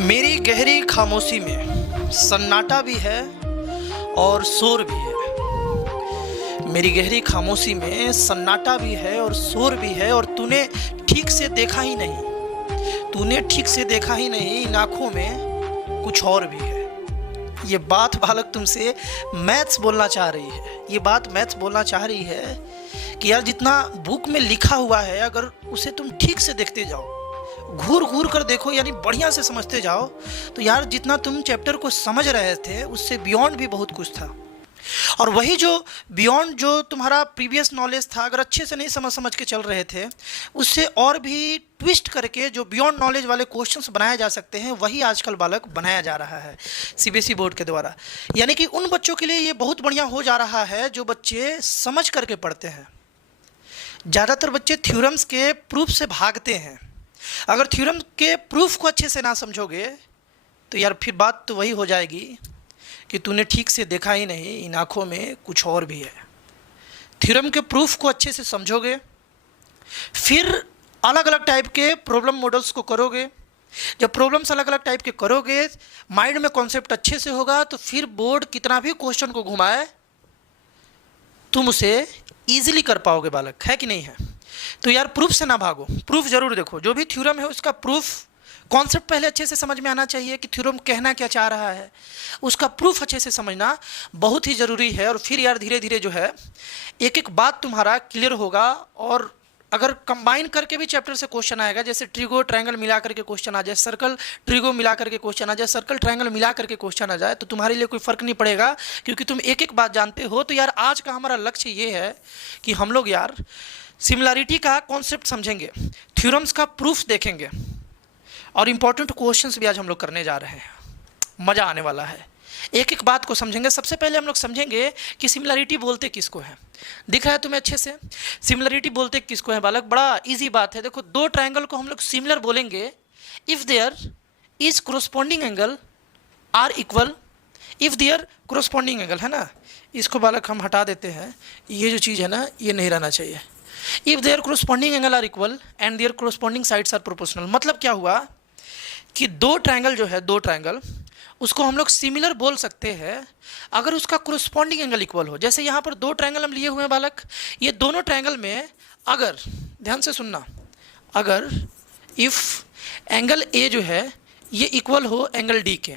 मेरी गहरी खामोशी में सन्नाटा भी है और शोर भी है। मेरी गहरी खामोशी में सन्नाटा भी है और शोर भी है, और तूने ठीक से देखा ही नहीं। तूने ठीक से देखा ही नहीं, इन आँखों में कुछ और भी है। ये बात बालक तुमसे मैथ्स बोलना चाह रही है। ये बात मैथ्स बोलना चाह रही है कि यार जितना बुक में लिखा हुआ है, अगर उसे तुम ठीक से देखते जाओ, घूर घूर कर देखो, यानी बढ़िया से समझते जाओ, तो यार जितना तुम चैप्टर को समझ रहे थे उससे बियॉन्ड भी बहुत कुछ था। और वही जो बियॉन्ड जो तुम्हारा प्रीवियस नॉलेज था, अगर अच्छे से नहीं समझ के चल रहे थे, उससे और भी ट्विस्ट करके जो बियॉन्ड नॉलेज वाले क्वेश्चंस बनाए जा सकते हैं, वही आजकल बालक बनाया जा रहा है सीबीएसई बोर्ड के द्वारा। यानी कि उन बच्चों के लिए ये बहुत बढ़िया हो जा रहा है जो बच्चे समझ करके पढ़ते हैं। ज़्यादातर बच्चे थ्योरम्स के प्रूफ से भागते हैं। अगर थ्योरम के प्रूफ को अच्छे से ना समझोगे तो यार फिर बात तो वही हो जाएगी कि तूने ठीक से देखा ही नहीं, इन आँखों में कुछ और भी है। थ्योरम के प्रूफ को अच्छे से समझोगे, फिर अलग अलग टाइप के प्रॉब्लम मॉडल्स को करोगे। जब प्रॉब्लम्स अलग अलग टाइप के करोगे, माइंड में कॉन्सेप्ट अच्छे से होगा, तो फिर बोर्ड कितना भी क्वेश्चन को घुमाए तुम उसे ईजिली कर पाओगे बालक, है कि नहीं है। तो यार प्रूफ से ना भागो, प्रूफ जरूर देखो। जो भी थ्योरम है उसका प्रूफ, कॉन्सेप्ट पहले अच्छे से समझ में आना चाहिए कि थ्योरम कहना क्या चाह रहा है, उसका प्रूफ अच्छे से समझना बहुत ही ज़रूरी है। और फिर यार धीरे धीरे जो है एक एक बात तुम्हारा क्लियर होगा। और अगर कंबाइन करके भी चैप्टर से क्वेश्चन आएगा, जैसे ट्रिगो ट्रायंगल मिला करके क्वेश्चन आ जाए, सर्कल ट्रिगो मिला करके क्वेश्चन आ जाए, सर्कल ट्रायंगल मिला करके क्वेश्चन आ जाए, तो तुम्हारे लिए कोई फ़र्क नहीं पड़ेगा, क्योंकि तुम एक एक बात जानते हो। तो यार आज का हमारा लक्ष्य ये है कि हम लोग यार सिमिलरिटी का कॉन्सेप्ट समझेंगे, थ्योरम्स का प्रूफ देखेंगे, और इम्पॉर्टेंट क्वेश्चंस भी आज हम लोग करने जा रहे हैं। मज़ा आने वाला है, एक एक बात को समझेंगे। सबसे पहले हम लोग समझेंगे कि सिमिलरिटी बोलते किसको है। दिख रहा है तुम्हें अच्छे से? सिमिलरिटी बोलते किसको है बालक? बड़ा इजी बात है। देखो, दो ट्रायंगल को हम लोग सिमिलर बोलेंगे if there is corresponding angle are equal. If there corresponding angle है ना, इसको बालक हम हटा देते हैं, ये जो चीज़ है ना ये नहीं रहना चाहिए। If there corresponding angle are equal and there corresponding sides are proportional. मतलब क्या हुआ कि दो ट्रायंगल जो है, दो ट्रायंगल, उसको हम लोग सिमिलर बोल सकते हैं अगर उसका कोरोस्पॉन्डिंग एंगल इक्वल हो। जैसे यहाँ पर दो ट्रायंगल हम लिए हुए हैं बालक, ये दोनों ट्रायंगल में अगर, ध्यान से सुनना, अगर इफ़ एंगल ए जो है ये इक्वल हो एंगल डी के,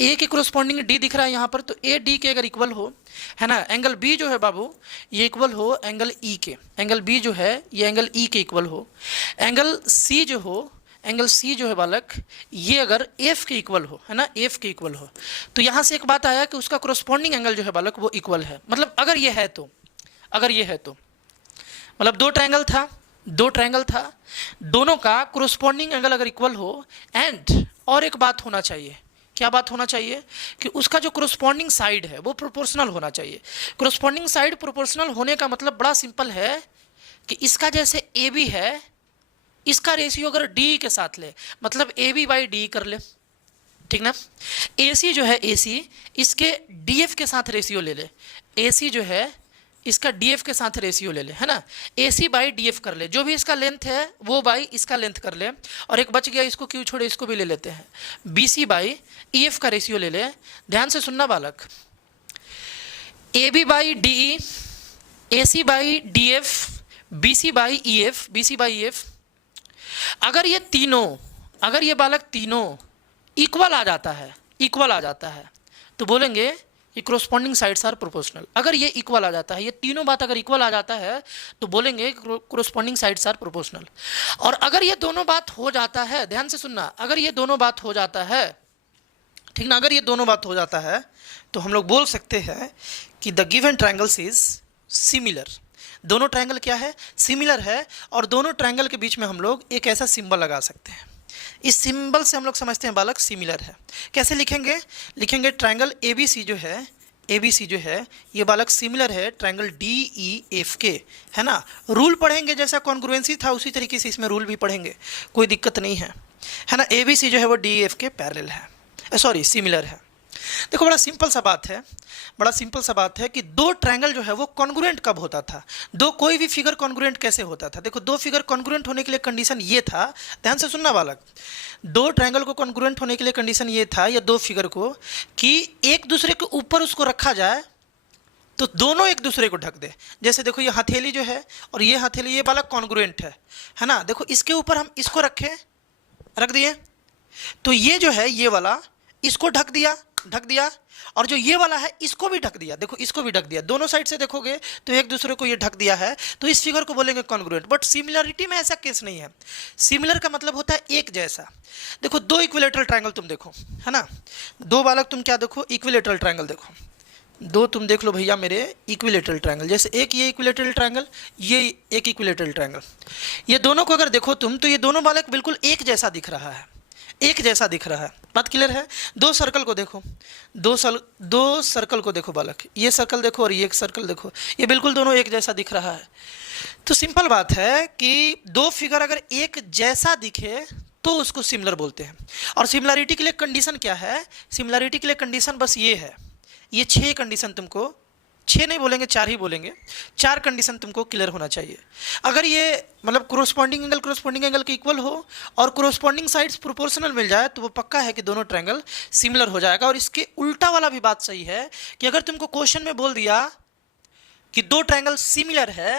ए के कोरोस्पॉन्डिंग डी दिख रहा है यहाँ पर, तो ए डी के अगर इक्वल हो, है ना, एंगल बी जो है बाबू ये इक्वल हो एंगल ई के, एंगल बी जो है ये एंगल ई के इक्वल हो, एंगल सी जो हो, एंगल सी जो है बालक ये अगर एफ के इक्वल हो, है ना, एफ के इक्वल हो, तो यहाँ से एक बात आया कि उसका कोरोस्पॉन्डिंग एंगल जो है बालक वो इक्वल है। मतलब अगर ये है तो, अगर ये है तो, मतलब दो ट्रायंगल था, दो ट्रायंगल था, दोनों का कोरोस्पॉन्डिंग एंगल अगर इक्वल हो, एंड और एक बात होना चाहिए, क्या बात होना चाहिए कि उसका जो कोरोस्पॉन्डिंग साइड है वो प्रोपोर्शनल होना चाहिए। कोरोस्पॉन्डिंग साइड प्रोपोर्शनल होने का मतलब बड़ा सिंपल है कि इसका जैसे ए बी है, इसका रेशियो अगर डी के साथ ले, मतलब ए बी बाई डी कर ले, ठीक ना। ए सी जो है, ए सी इसके डी एफ के साथ रेशियो ले ले, ए सी जो है इसका डी एफ के साथ रेशियो ले ले, है ना, ए सी बाई डी एफ कर ले, जो भी इसका लेंथ है वो बाई इसका लेंथ कर ले, और एक बच गया, इसको क्यों छोड़े, इसको भी ले लेते हैं, B C by E F का रेशियो ले ले। ध्यान से सुनना बालक, A B by D E, A C by D F, B C by E F, B C by E F, अगर ये तीनों, अगर ये बालक तीनों इक्वल आ जाता है, इक्वल आ जाता है, तो बोलेंगे ये कोरोस्पॉन्डिंग साइड्स आर प्रोपोर्शनल। अगर ये इक्वल आ जाता है, ये तीनों बात अगर इक्वल आ जाता है, तो बोलेंगे कोरोस्पॉन्डिंग साइड्स आर प्रोपोर्शनल। और अगर ये दोनों बात हो जाता है, ध्यान से सुनना, अगर ये दोनों बात हो जाता है, ठीक ना, अगर ये दोनों बात हो जाता है, तो हम लोग बोल सकते हैं कि the given triangles is similar. दोनों ट्रायंगल क्या है, सिमिलर है, और दोनों ट्रायंगल के बीच में हम लोग एक ऐसा सिंबल लगा सकते हैं। इस सिंबल से हम लोग समझते हैं बालक सिमिलर है। कैसे लिखेंगे? लिखेंगे ट्रायंगल ए बी सी जो है, ए बी सी जो है ये बालक सिमिलर है ट्रायंगल डी ई एफ के, है ना। रूल पढ़ेंगे, जैसा कॉन्ग्रुएंसी था उसी तरीके से इसमें रूल भी पढ़ेंगे, कोई दिक्कत नहीं है, है ना। ए बी सी जो है वो डी ई एफ के पैरेलल है, सॉरी सिमिलर है। देखो बड़ा सिंपल सा बात है, बड़ा सिंपल सा बात है कि दो ट्रायंगल जो है वो कॉन्ग्रुएंट कब होता था, दो कोई भी फिगर कॉन्ग्रुएंट कैसे होता था। देखो दो फिगर कॉन्ग्रुएंट होने के लिए कंडीशन ये था, ध्यान से सुनना बालक, दो ट्रायंगल को कॉन्ग्रुएंट होने के लिए कंडीशन ये था, या दो फिगर को, कि एक दूसरे के ऊपर उसको रखा जाए तो दोनों एक दूसरे को ढक दे। जैसे देखो ये हथेली जो है और ये हथेली, ये वाला कॉन्ग्रुएंट है ना। देखो इसके ऊपर हम इसको रख दिए तो ये जो है ये वाला इसको ढक दिया, और जो ये वाला है इसको भी ढक दिया। देखो इसको भी ढक दिया, दोनों साइड से देखोगे तो एक दूसरे को ये ढक दिया है, तो इस फिगर को बोलेंगे कॉन्ग्रुएंट। बट सिमिलरिटी में ऐसा केस नहीं है। सिमिलर का मतलब होता है एक जैसा। देखो दो इक्विलेटरल ट्रायंगल तुम देखो, है ना, दो बालक तुम क्या देखो, इक्विलेटरल ट्रायंगल देखो, दो तुम देख लो भैया मेरे इक्विलेटरल ट्रायंगल। जैसे एक ये इक्विलेटरल ट्रायंगल, ये एक इक्विलेटरल ट्रायंगल, ये दोनों को अगर देखो तुम तो ये दोनों बालक बिल्कुल एक जैसा दिख रहा है, एक जैसा दिख रहा है। बात क्लियर है। दो सर्कल को देखो, दो सर्कल को देखो बालक, ये सर्कल देखो और ये एक सर्कल देखो, ये बिल्कुल दोनों एक जैसा दिख रहा है। तो सिंपल बात है कि दो फिगर अगर एक जैसा दिखे तो उसको सिमिलर बोलते हैं। और सिमिलरिटी के लिए कंडीशन क्या है, सिमिलरिटी के लिए कंडीशन बस ये है, ये 6 कंडीशन तुमको, 6 नहीं बोलेंगे 4 ही बोलेंगे, 4 कंडीशन तुमको क्लियर होना चाहिए। अगर ये मतलब कोरोस्पॉन्डिंग एंगल के इक्वल हो और कोरोस्पॉन्डिंग साइड्स प्रोपोर्शनल मिल जाए तो वो पक्का है कि दोनों ट्रायंगल सिमिलर हो जाएगा। और इसके उल्टा वाला भी बात सही है कि अगर तुमको क्वेश्चन में बोल दिया कि दो ट्रायंगल सिमिलर है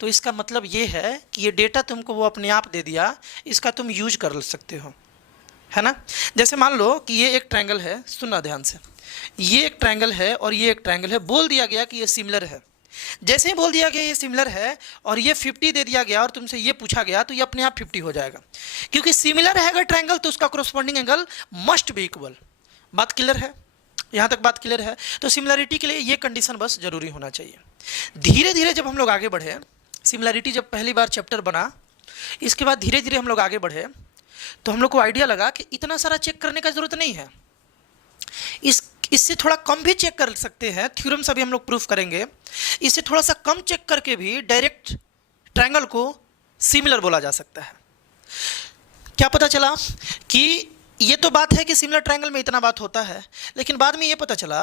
तो इसका मतलब ये है कि ये डेटा तुमको वो अपने आप दे दिया, इसका तुम यूज कर सकते हो, है ना। जैसे मान लो कि ये एक ट्रायंगल है, सुनना ध्यान से, ये एक ट्रायंगल है और ये एक ट्रायंगल है, बोल दिया गया कि ये सिमिलर है। जैसे ही बोल दिया गया ये सिमिलर है और ये 50 दे दिया गया और तुमसे ये पूछा गया तो ये अपने आप 50 हो जाएगा, क्योंकि सिमिलर है अगर ट्रायंगल तो उसका corresponding angle must be equal. बात क्लियर है, यहाँ तक बात क्लियर है। तो सिमिलरिटी के लिए ये कंडीशन बस जरूरी होना चाहिए। धीरे धीरे जब हम लोग आगे बढ़े, सिमिलरिटी जब पहली बार चैप्टर बना, इसके बाद धीरे धीरे हम लोग आगे बढ़े तो हम लोग को आइडिया लगा कि इतना सारा चेक करने का जरूरत नहीं है, इससे थोड़ा कम भी चेक कर सकते हैं। थ्योरम्स अभी हम लोग प्रूफ करेंगे, इससे थोड़ा सा कम चेक करके भी डायरेक्ट ट्रायंगल को सिमिलर बोला जा सकता है। क्या पता चला कि ये तो बात है कि सिमिलर ट्रायंगल में इतना बात होता है, लेकिन बाद में ये पता चला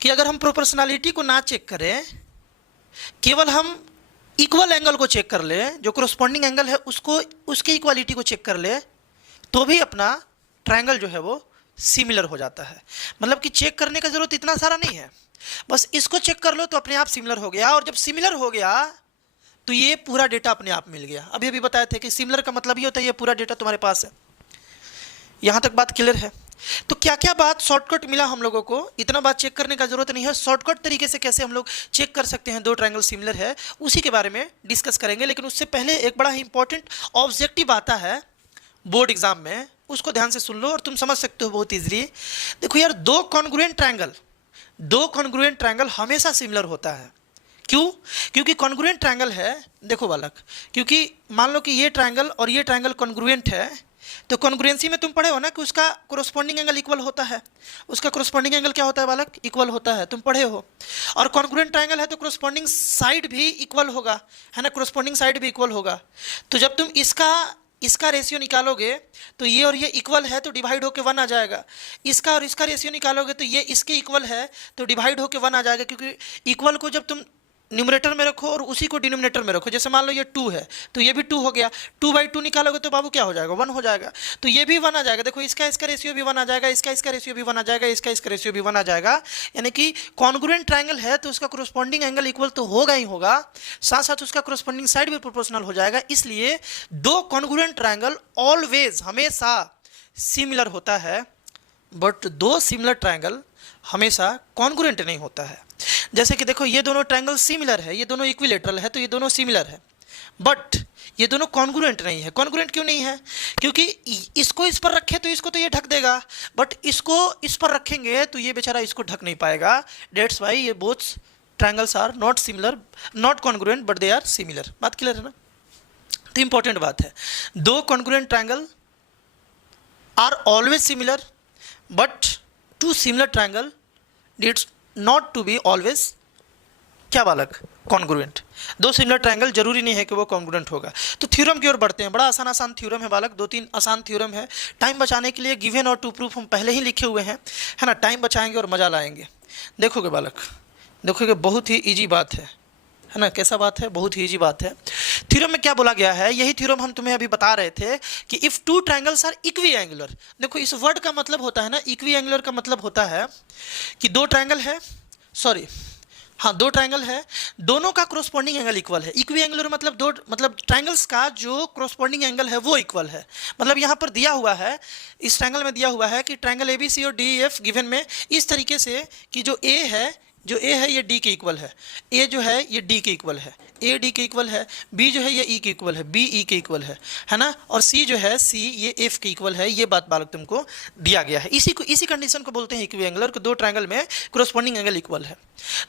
कि अगर हम प्रोपोर्शनलिटी को ना चेक करें, केवल हम इक्वल एंगल को चेक कर ले, जो कोरोस्पॉन्डिंग एंगल है उसको, उसके इक्वालिटी को चेक कर ले, तो भी अपना ट्रायंगल जो है वो सिमिलर हो जाता है। मतलब कि चेक करने का जरूरत इतना सारा नहीं है, बस इसको चेक कर लो तो अपने आप सिमिलर हो गया। और जब सिमिलर हो गया तो ये पूरा डेटा अपने आप मिल गया। अभी बताए थे कि सिमिलर का मतलब ये होता है ये पूरा डेटा तुम्हारे पास है। यहाँ तक बात क्लियर है। तो क्या क्या बात शॉर्टकट मिला हम लोगों को, इतना बात चेक करने का जरूरत नहीं है। शॉर्टकट तरीके से कैसे हम लोग चेक कर सकते हैं दो ट्रायंगल सिमिलर है, उसी के बारे में डिस्कस करेंगे। लेकिन उससे पहले एक बड़ा ही इंपॉर्टेंट ऑब्जेक्टिव आता है बोर्ड एग्जाम में, उसको ध्यान से सुन लो और तुम समझ सकते हो बहुत इजीली। देखो यार, दो कॉन्ग्रुएंट ट्रायंगल हमेशा सिमिलर होता है। क्यों? क्योंकि कॉन्ग्रुएंट ट्रायंगल है, देखो बालक, क्योंकि मान लो कि ये ट्रायंगल और ये ट्रायंगल कॉन्ग्रुएंट है, तो कॉन्ग्रुएंसी में तुम पढ़े हो ना कि उसका कोरोस्पॉन्डिंग एंगल इक्वल होता है। उसका कोरोस्पॉन्डिंग एंगल क्या होता है बालक? इक्वल होता है, तुम पढ़े हो। और कॉन्ग्रुएंट ट्रायंगल है तो कोरोस्पॉन्डिंग साइड भी इक्वल होगा, है ना, कोरोस्पॉन्डिंग साइड भी इक्वल होगा। तो जब तुम इसका रेशियो निकालोगे तो ये और ये इक्वल है तो डिवाइड होकर 1 आ जाएगा। इसका और इसका रेशियो निकालोगे तो ये इसके इक्वल है तो डिवाइड होकर 1 आ जाएगा, क्योंकि इक्वल को जब तुम न्यूमरेटर में रखो और उसी को डिनोमिनेटर में रखो, जैसे मान लो ये 2 है तो ये भी 2 हो गया, 2/2 निकालोगे तो बाबू क्या हो जाएगा? 1 हो जाएगा। तो ये भी 1 आ जाएगा। देखो इसका रेशियो भी 1 आ जाएगा, इसका रेशियो भी 1 आ जाएगा, इसका रेशियो भी 1 आ जाएगा। यानी कि कॉन्ग्रुएंट ट्रायंगल है तो उसका कोरोस्पॉन्डिंग एंगल इक्वल तो होगा ही होगा, साथ साथ उसका कोरोस्पॉन्डिंग साइड भी प्रोपोर्शनल हो जाएगा। इसलिए दो कॉन्ग्रुएंट ट्रायंगल ऑलवेज हमेशा सिमिलर होता है, बट दो सिमिलर ट्रायंगल हमेशा कॉन्ग्रुएंट नहीं होता है। जैसे कि देखो ये दोनों ट्रायंगल सिमिलर है, ये दोनों इक्विलेटरल है तो ये दोनों सिमिलर है, बट ये दोनों कॉन्ग्रुएंट नहीं है। कॉन्ग्रुएंट क्यों नहीं है? क्योंकि इसको इस पर रखे तो इसको तो ये ढक देगा, बट इसको इस पर रखेंगे तो ये बेचारा इसको ढक नहीं पाएगा। डेट्स वाई ये both triangles are not similar, not congruent, but they are similar. बात क्लियर है ना? तो इंपॉर्टेंट बात है, दो congruent triangle are always similar, but two similar triangle needs not to be always क्या बालक? कॉन्ग्रुएंट। दो सिमिलर ट्रायंगल जरूरी नहीं है कि वो कॉन्ग्रुएंट होगा। तो थ्योरम की ओर बढ़ते हैं। बड़ा आसान आसान थ्योरम है बालक, 2-3 आसान थ्योरम है। टाइम बचाने के लिए गिवन और टू प्रूफ हम पहले ही लिखे हुए हैं, है ना। टाइम बचाएंगे और मजा लाएंगे। देखोगे बालक, देखोगे बहुत ही ईजी बात है ना। कैसा बात है? बहुत ही ईजी बात है। थ्योरम में क्या बोला गया है, यही थ्योरम हम तुम्हें अभी बता रहे थे कि if two triangles are equiangular. देखो इस वर्ड का मतलब होता है ना, इक्वी एंगुलर का मतलब होता है कि दो ट्रायंगल है, सॉरी हाँ दो ट्रायंगल है, दोनों का क्रोस्पॉन्डिंग एंगल इक्वल है। इक्वी एंगुलर मतलब दो, मतलब ट्रायंगल्स का जो क्रोस्पॉन्डिंग एंगल है वो इक्वल है। मतलब यहाँ पर दिया हुआ है, इस ट्रायंगल में दिया हुआ है कि ट्रायंगल एबीसी और डीईएफ गिवन में इस तरीके से कि जो ए है ये डी के इक्वल है, ए जो है ये डी के इक्वल है, ए डी के इक्वल है, बी जो है ये ई के इक्वल है, बी ई के इक्वल है ना, और सी जो है सी ये एफ के इक्वल है। ये बात बालक तुमको दिया गया है। इसी कंडीशन को बोलते हैं इक्वी एंगुलर, कि दो ट्रायंगल में क्रोस्पॉन्डिंग एंगल इक्वल है।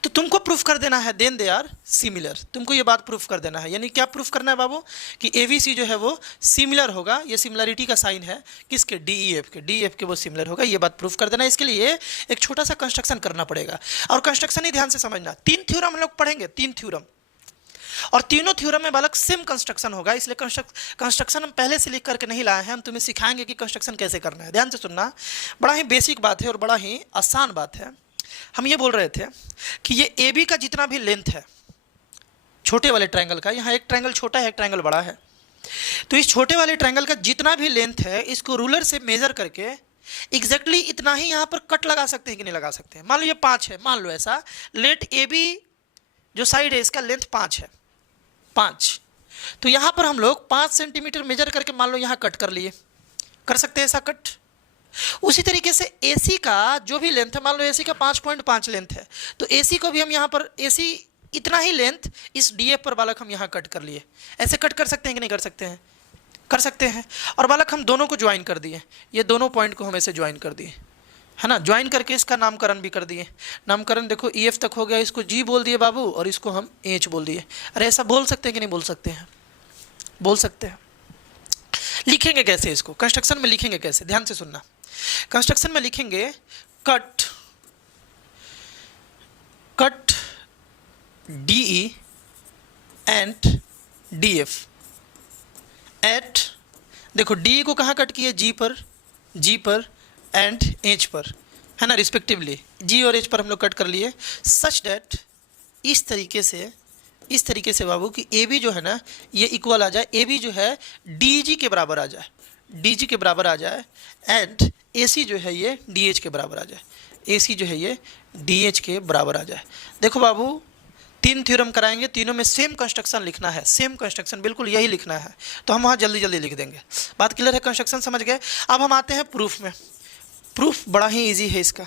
तो तुमको प्रूफ कर देना है देन दे आर सिमिलर। तुमको ये बात प्रूफ कर देना है, यानी क्या प्रूफ करना है बाबू, कि ए बी सी जो है वो सिमिलर होगा। ये सिमिलरिटी का साइन है किसके, डी ई एफ के वो सिमिलर होगा। ये बात प्रूफ कर देना है। इसके लिए एक छोटा सा कंस्ट्रक्शन करना पड़ेगा, और कंस्ट्रक्शन ही ध्यान से समझना। 3 थ्योरम हम लोग पढ़ेंगे, 3 थ्योरम, और तीनों थ्योरम में बालक सेम कंस्ट्रक्शन होगा। इसलिए कंस्ट्रक्शन हम पहले से लिख करके नहीं लाए हैं, हम तुम्हें सिखाएंगे कि कंस्ट्रक्शन कैसे करना है। ध्यान से सुनना, बड़ा ही बेसिक बात है और बड़ा ही आसान बात है। हम ये बोल रहे थे कि ये ए बी का जितना भी लेंथ है छोटे वाले ट्रायंगल का, यहाँ एक ट्रायंगल छोटा है एक ट्रायंगल बड़ा है, तो इस छोटे वाले ट्रायंगल का जितना भी लेंथ है इसको रूलर से मेजर करके एग्जैक्टली इतना ही यहाँ पर कट लगा सकते हैं कि नहीं लगा सकते हैं। मान लो ये 5 है, मान लो ऐसा, लेट ए बी जो साइड है इसका लेंथ 5 है, 5, तो यहाँ पर हम लोग 5 सेंटीमीटर मेजर करके मान लो यहाँ कट कर लिए, कर सकते हैं ऐसा कट। उसी तरीके से AC का जो भी लेंथ है, मान लो AC का 5.5 लेंथ है, तो AC को भी हम यहाँ पर AC इतना ही लेंथ इस DF पर बालक हम यहाँ कट कर लिए। ऐसे कट कर सकते हैं कि नहीं कर सकते हैं? कर सकते हैं। और बालक हम दोनों को ज्वाइन कर दिए, ये दोनों पॉइंट को हम ऐसे ज्वाइन कर दिए, है ना। ज्वाइन करके इसका नामकरण भी कर दिए। नामकरण देखो EF तक हो गया, इसको G बोल दिए बाबू, और इसको हम H बोल दिए। अरे ऐसा बोल सकते हैं कि नहीं बोल सकते हैं? बोल सकते हैं। लिखेंगे कैसे इसको, कंस्ट्रक्शन में लिखेंगे कैसे, ध्यान से सुनना। कंस्ट्रक्शन में लिखेंगे cut DE and DF at, देखो DE को कहाँ कट किए, G पर एंड H पर, है ना, रिस्पेक्टिवली G और H पर हम लोग कट कर लिए। सच डैट इस तरीके से बाबू कि AB जो है ना ये इक्वल आ जाए, AB जो है DG के बराबर आ जाए, DG के बराबर आ जाए, एंड AC जो है ये DH के बराबर आ जाए, AC जो है ये DH के बराबर आ जाए। देखो बाबू 3 थ्योरम कराएंगे, तीनों में सेम कंस्ट्रक्शन लिखना है, सेम कंस्ट्रक्शन बिल्कुल यही लिखना है, तो हम वहाँ जल्दी जल्दी लिख देंगे। बात क्लियर है? कंस्ट्रक्शन समझ गए? अब हम आते हैं प्रूफ में। प्रूफ बड़ा ही इजी है इसका।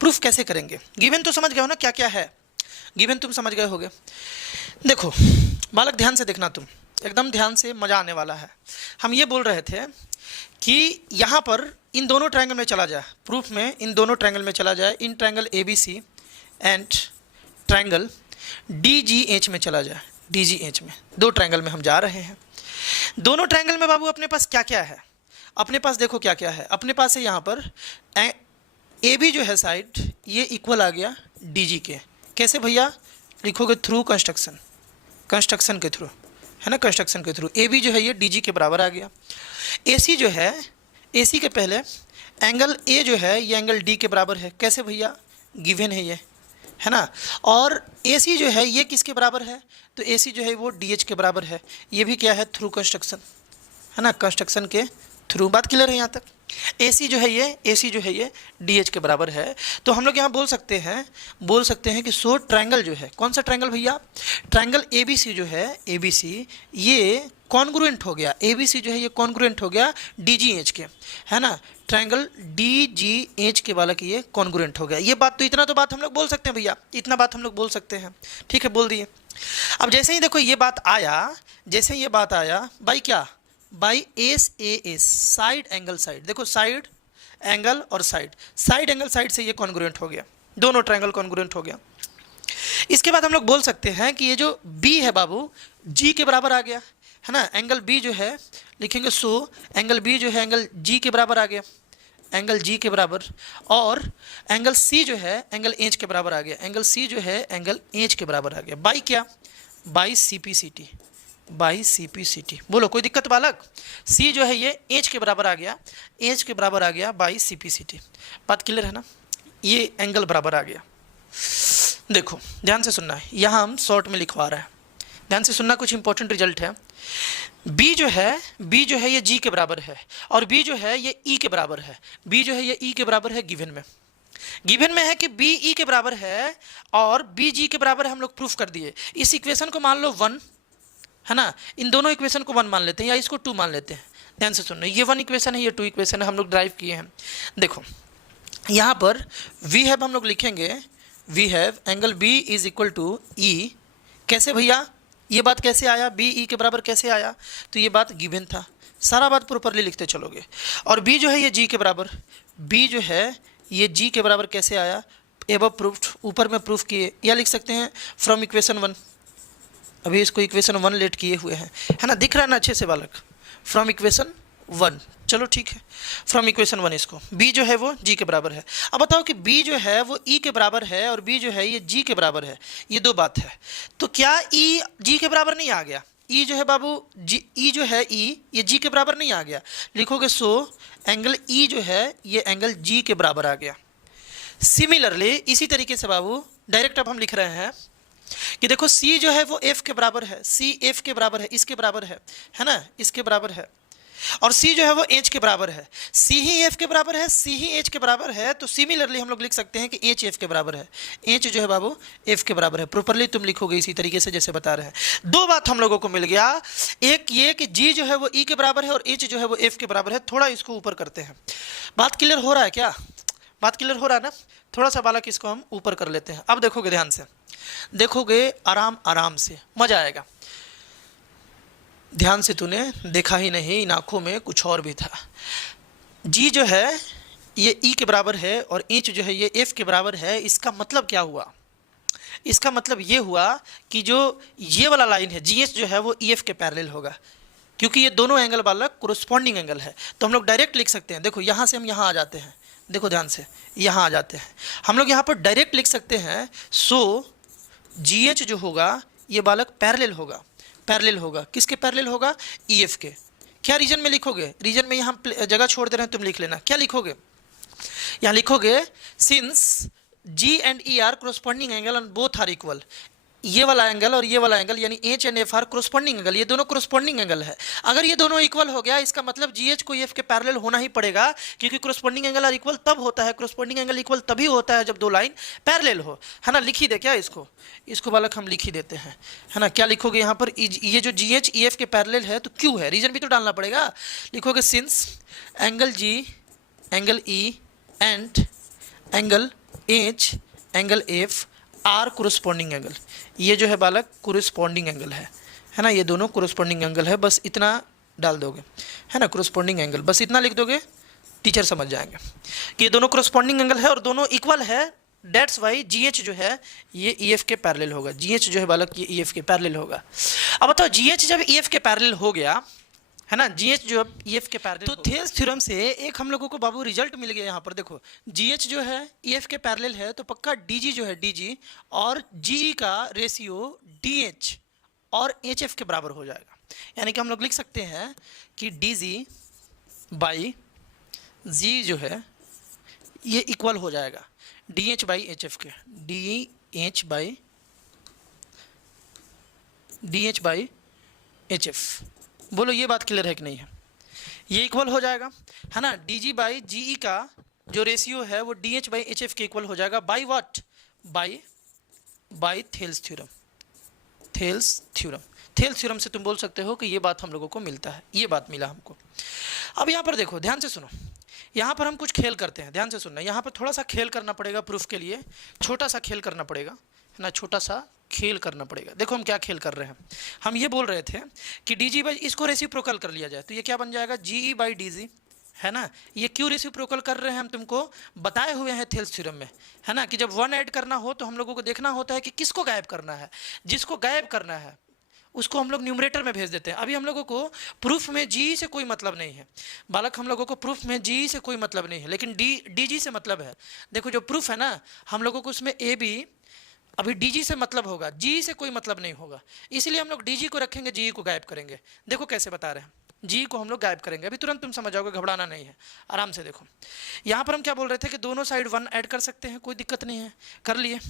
प्रूफ कैसे करेंगे? गिवन तो समझ गए हो ना क्या क्या है, गिवन तुम समझ गए होगे। देखो बालक ध्यान से देखना, तुम एकदम ध्यान से, मज़ा आने वाला है। हम ये बोल रहे थे कि यहाँ पर इन दोनों ट्रायंगल में चला जाए, प्रूफ में इन दोनों ट्रायंगल में चला जाए, in triangle ABC and triangle DGH में चला जाए, DGH में, दो ट्रायंगल में हम जा रहे हैं। दोनों ट्रायंगल में बाबू अपने पास क्या क्या है? अपने पास देखो क्या क्या है। अपने पास है यहाँ पर AB जो है साइड ये इक्वल आ गया DG के। कैसे भैया? लिखोगे थ्रू कंस्ट्रक्शन के थ्रू, है ना, कंस्ट्रक्शन के थ्रू। AB जो है ये DG के बराबर आ गया। AC जो है, AC के पहले एंगल A जो है ये एंगल D के बराबर है। कैसे भैया? गिवन है ये, है ना। और AC जो है ये किसके बराबर है? तो AC जो है वो DH के बराबर है। ये भी क्या है? थ्रू कंस्ट्रक्शन, है ना, कंस्ट्रक्शन के थ्रू। बात क्लियर है यहाँ तक? AC जो है ये DH के बराबर है। तो हम लोग यहाँ बोल सकते हैं कि सो ट्रायंगल जो है, कौन सा ट्रायंगल भैया? ट्रायंगल ABC जो है, ABC ये कॉन्ग्रुएंट हो गया, ABC जो है ये कॉन्ग्रुएंट हो गया DGH के, है ना। ट्रायंगल DGH के बालक ये कॉन्ग्रुएंट हो गया। ये बात तो इतना तो बात हम लोग बोल सकते हैं भैया, इतना बात हम लोग बोल सकते हैं, ठीक है, बोल दिए। अब जैसे ही देखो ये बात आया, बाई क्या? By SAS, side angle side. देखो साइड एंगल और साइड एंगल साइड से ये कॉन्ग्रुएंट हो गया, दोनों ट्रायंगल कॉन्ग्रुएंट हो गया। इसके बाद हम लोग बोल सकते हैं कि ये जो B है बाबू G के बराबर आ गया, है ना। एंगल B जो है लिखेंगे सो एंगल B जो है एंगल G के बराबर आ गया, एंगल जी के बराबर, और एंगल सी जो है एंगल एच के बराबर आ गया, एंगल सी जो है एंगल एच के बराबर आ गया, बाई क्या, by C P C T, by C P C T. बोलो कोई दिक्कत बालक? सी जो है ये एच के बराबर आ गया, एच के बराबर आ गया by C P C T. बात क्लियर है ना? ये एंगल बराबर आ गया। देखो ध्यान से सुनना है, यहाँ हम शॉर्ट में लिखवा रहे हैं, ध्यान से सुनना, कुछ इंपॉर्टेंट रिजल्ट है। b जो है ये g के बराबर है, और b जो है ये e के बराबर है, b जो है ये e के बराबर है। गिवन में है कि b e के बराबर है और b g के बराबर है, हम लोग प्रूफ कर दिए। इस इक्वेशन को मान लो 1 है ना, इन दोनों इक्वेशन को 1 मान लेते हैं या इसको 2 मान लेते हैं। ध्यान से सुनना, ये 1 इक्वेशन है, ये 2 इक्वेशन है, हम लोग ड्राइव किए हैं। देखो यहाँ पर वी हैव हम लोग लिखेंगे, we have angle B is equal to E. कैसे भैया, ये बात कैसे आया, बी ई के बराबर कैसे आया? तो ये बात गिवन था, सारा बात प्रॉपरली लिखते चलोगे। और बी जो है ये जी के बराबर, बी जो है ये जी के बराबर कैसे आया? एबव प्रूफ्ड, ऊपर में प्रूफ किए, या लिख सकते हैं फ्रॉम इक्वेशन 1। अभी इसको इक्वेशन 1 लेट किए हुए हैं, है ना, दिख रहा है ना अच्छे से बालक? फ्रॉम इक्वेशन 1, चलो ठीक है, फ्रॉम इक्वेशन 1 इसको, b जो है वो g के बराबर है। अब बताओ कि b जो है वो e के बराबर है और b जो है ये g के बराबर है, ये दो बात है। तो क्या e g के बराबर नहीं आ गया? e जो है बाबू e जो है e ये g के बराबर नहीं आ गया? लिखोगे सो एंगल e जो है ये एंगल g के बराबर आ गया। सिमिलरली इसी तरीके से बाबू डायरेक्ट अब हम लिख रहे हैं कि देखो c जो है वो f के बराबर है, c f के बराबर है, इसके बराबर है ना, इसके बराबर है। और c जो है वो h के बराबर है, c ही f के बराबर है, c ही h के बराबर है। तो सिमिलरली हम लोग लिख सकते हैं कि h f के बराबर है, h जो है बाबू f के बराबर है। प्रॉपरली तुम लिखोगे इसी तरीके से जैसे बता रहे हैं। दो बात हम लोगों को मिल गया, एक ये कि g जो है वो e के बराबर है और h जो है वो f के बराबर है। थोड़ा इसको ऊपर करते हैं, बात क्लियर हो रहा है क्या? बात क्लियर हो रहा है ना? थोड़ा सा बालक इसको हम ऊपर कर लेते हैं। अब देखोगे, ध्यान से देखोगे, आराम आराम से मजा आएगा। ध्यान से तूने देखा ही नहीं, इन आँखों में कुछ और भी था। जी जो है ये ई के बराबर है और एच जो है ये एफ के बराबर है। इसका मतलब क्या हुआ? इसका मतलब ये हुआ कि जो ये वाला लाइन है जी एच जो है वो ई एफ के पैरेलल होगा, क्योंकि ये दोनों एंगल वाला कोरस्पॉन्डिंग एंगल है। तो हम लोग डायरेक्ट लिख सकते हैं। देखो यहाँ से हम यहाँ आ जाते हैं, देखो ध्यान से यहाँ आ जाते हैं हम लोग, यहाँ पर डायरेक्ट लिख सकते हैं। सो जी एच जो होगा ये बालक पैरेलल होगा, पैरेलल होगा। किसके पैरेलल होगा? ईएफ के। क्या रीजन में लिखोगे? रीजन में यहाँ जगह छोड़ दे रहे हैं, तुम लिख लेना। क्या लिखोगे? यहाँ लिखोगे since G and E are corresponding angle and both are equal. ये वाला एंगल और ये वाला एंगल यानी H and F are corresponding angle, ये दोनों कोरस्पॉन्डिंग एंगल है। अगर ये दोनों इक्वल हो गया, इसका मतलब जी एच को एफ के पैरेलल होना ही पड़ेगा, क्योंकि कोरस्पॉन्डिंग एंगल आर इक्वल तब होता है, कोरस्पॉन्डिंग एंगल इक्वल तभी होता है जब दो लाइन पैरेलल हो, है ना। लिख ही दे क्या इसको? इसको बालक हम लिख ही देते हैं, है ना। क्या लिखोगे यहाँ पर? ये जो जी एच ई एफ के पैरेलल है तो क्यों है, रीजन भी तो डालना पड़ेगा। लिखोगे since angle G angle E and angle H angle F are corresponding angle. ये जो है बालक कोरस्पॉन्डिंग एंगल है ना, ये दोनों कोरस्पॉन्डिंग एंगल है। बस इतना डाल दोगे, है ना, कोरस्पॉन्डिंग एंगल, बस इतना लिख दोगे, टीचर समझ जाएंगे कि ये दोनों कोरस्पॉन्डिंग एंगल है और दोनों इक्वल है। डेट्स वाई जी एच जो है ये ई एफ के पैरेलल होगा। जी एच जो है बालक ये ई एफ के पैरेलल होगा। अब बताओ जी एच जब ई एफ के पैरेलल हो गया, है ना, जी एच जो ई एफ के पैरेलल, तो थेल्स थ्योरम से एक हम लोगों को बाबू रिजल्ट मिल गया। यहाँ पर देखो जी एच जो है ई एफ के पैरेलल है, तो पक्का डी जी जो है डी जी और जी का रेशियो डी एच और एच एफ के बराबर हो जाएगा। यानी कि हम लोग लिख सकते हैं कि डी जी बाई जी जो है ये इक्वल हो जाएगा D H by H F के, D H by H F. बोलो ये बात क्लियर है कि नहीं है? ये इक्वल हो जाएगा, है ना। डी जी बाई जी ई का जो रेशियो है वो D H by H F के इक्वल हो जाएगा। By what? By Thales theorem. Thales theorem से तुम बोल सकते हो कि ये बात हम लोगों को मिलता है, ये बात मिला हमको। अब यहाँ पर देखो, ध्यान से सुनो, यहाँ पर हम कुछ खेल करते हैं, ध्यान से सुनना। यहाँ पर थोड़ा सा खेल करना पड़ेगा प्रूफ के लिए, छोटा सा खेल करना पड़ेगा, है ना, छोटा सा खेल करना पड़ेगा। देखो हम क्या खेल कर रहे हैं। हम ये बोल रहे थे कि डी जी बाई, इसको रेसिप्रोकल कर लिया जाए तो ये क्या बन जाएगा? जी ई बाई डी जी, है ना। ये क्यों रेसिप्रोकल कर रहे हैं हम तुमको बताए हुए हैं थेल्स थ्योरम में, है ना, कि जब वन ऐड करना हो तो हम लोगों को देखना होता है कि किसको गायब करना है। जिसको गायब करना है उसको हम लोग न्यूमरेटर में भेज देते हैं। अभी हम लोगों को प्रूफ में जी से कोई मतलब नहीं है बालक, हम लोगों को प्रूफ में जी से कोई मतलब नहीं है, लेकिन डी जी से मतलब है। देखो जो प्रूफ है ना, हम लोगों को उसमें ए बी अभी डी जी से मतलब होगा, जी से कोई मतलब नहीं होगा, इसलिए हम लोग डी जी को रखेंगे, जी को गायब करेंगे। देखो कैसे बता रहे हैं, जी को हम लोग गायब करेंगे, अभी तुरंत तुम समझ जाओगे, घबराना नहीं है, आराम से देखो। यहाँ पर हम क्या बोल रहे थे कि दोनों साइड 1 ऐड कर सकते हैं, कोई दिक्कत नहीं है, कर लिए।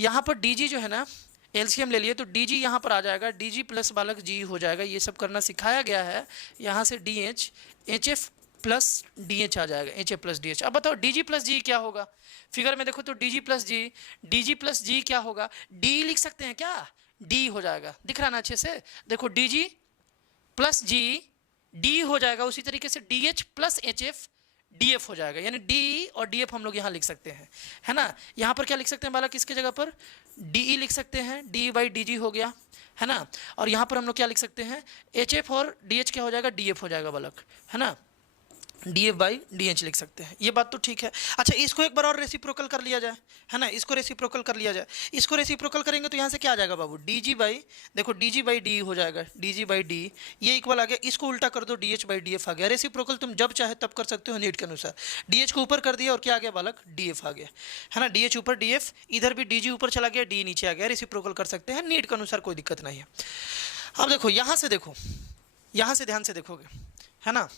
यहाँ पर डी जी जो है ना, एलसीएम ले लिए तो डी जी यहाँ पर आ जाएगा, डी जी प्लस बालक जी हो जाएगा, ये सब करना सिखाया गया है। यहाँ से D H, H F plus D H आ जाएगा, H F plus D H. अब बताओ डी जी प्लस जी क्या होगा, फिगर में देखो तो डी जी प्लस जी क्या होगा, डी लिख सकते हैं क्या, डी हो जाएगा, दिख रहा ना अच्छे से, देखो डी जी प्लस जी डी हो जाएगा, उसी तरीके से D H plus H F D F हो जाएगा, यानी डी और डी एफ हम लोग यहाँ लिख सकते हैं, है ना। यहाँ पर क्या लिख सकते हैं बालक, इसके जगह पर डी ई लिख सकते हैं, डी बाई डी जी हो गया, है ना। और यहाँ पर हम लोग क्या लिख सकते हैं, एच एफ और डी एच क्या हो जाएगा, डी एफ हो जाएगा बालक, है ना, D F by D H लिख सकते हैं, ये बात तो ठीक है। अच्छा इसको एक बार और रेसिप्रोकल कर लिया जाए, है ना, इसको रेसिप्रोकल कर लिया जाए, इसको रेसिप्रोकल करेंगे तो यहाँ से क्या आ जाएगा बाबू, डी जी बाई, देखो डी जी बाई डी हो जाएगा, डी जी बाई डी, ये इक्वल आ गया, इसको उल्टा कर दो, D H by D F आ गया। रेसिप्रोकल तुम जब चाहे तब कर सकते हो नीट के अनुसार, डी एच को ऊपर कर दिया और क्या आ गया बालक, डी एफ आ गया, है ना, डी एच ऊपर डी एफ, इधर भी डी जी ऊपर चला गया, डी नीचे आ गया, रेसिप्रोकल कर सकते हैं नीट के अनुसार, कोई दिक्कत नहीं है। अब देखो यहाँ से देखो, यहाँ से ध्यान से देखोगे, है ना,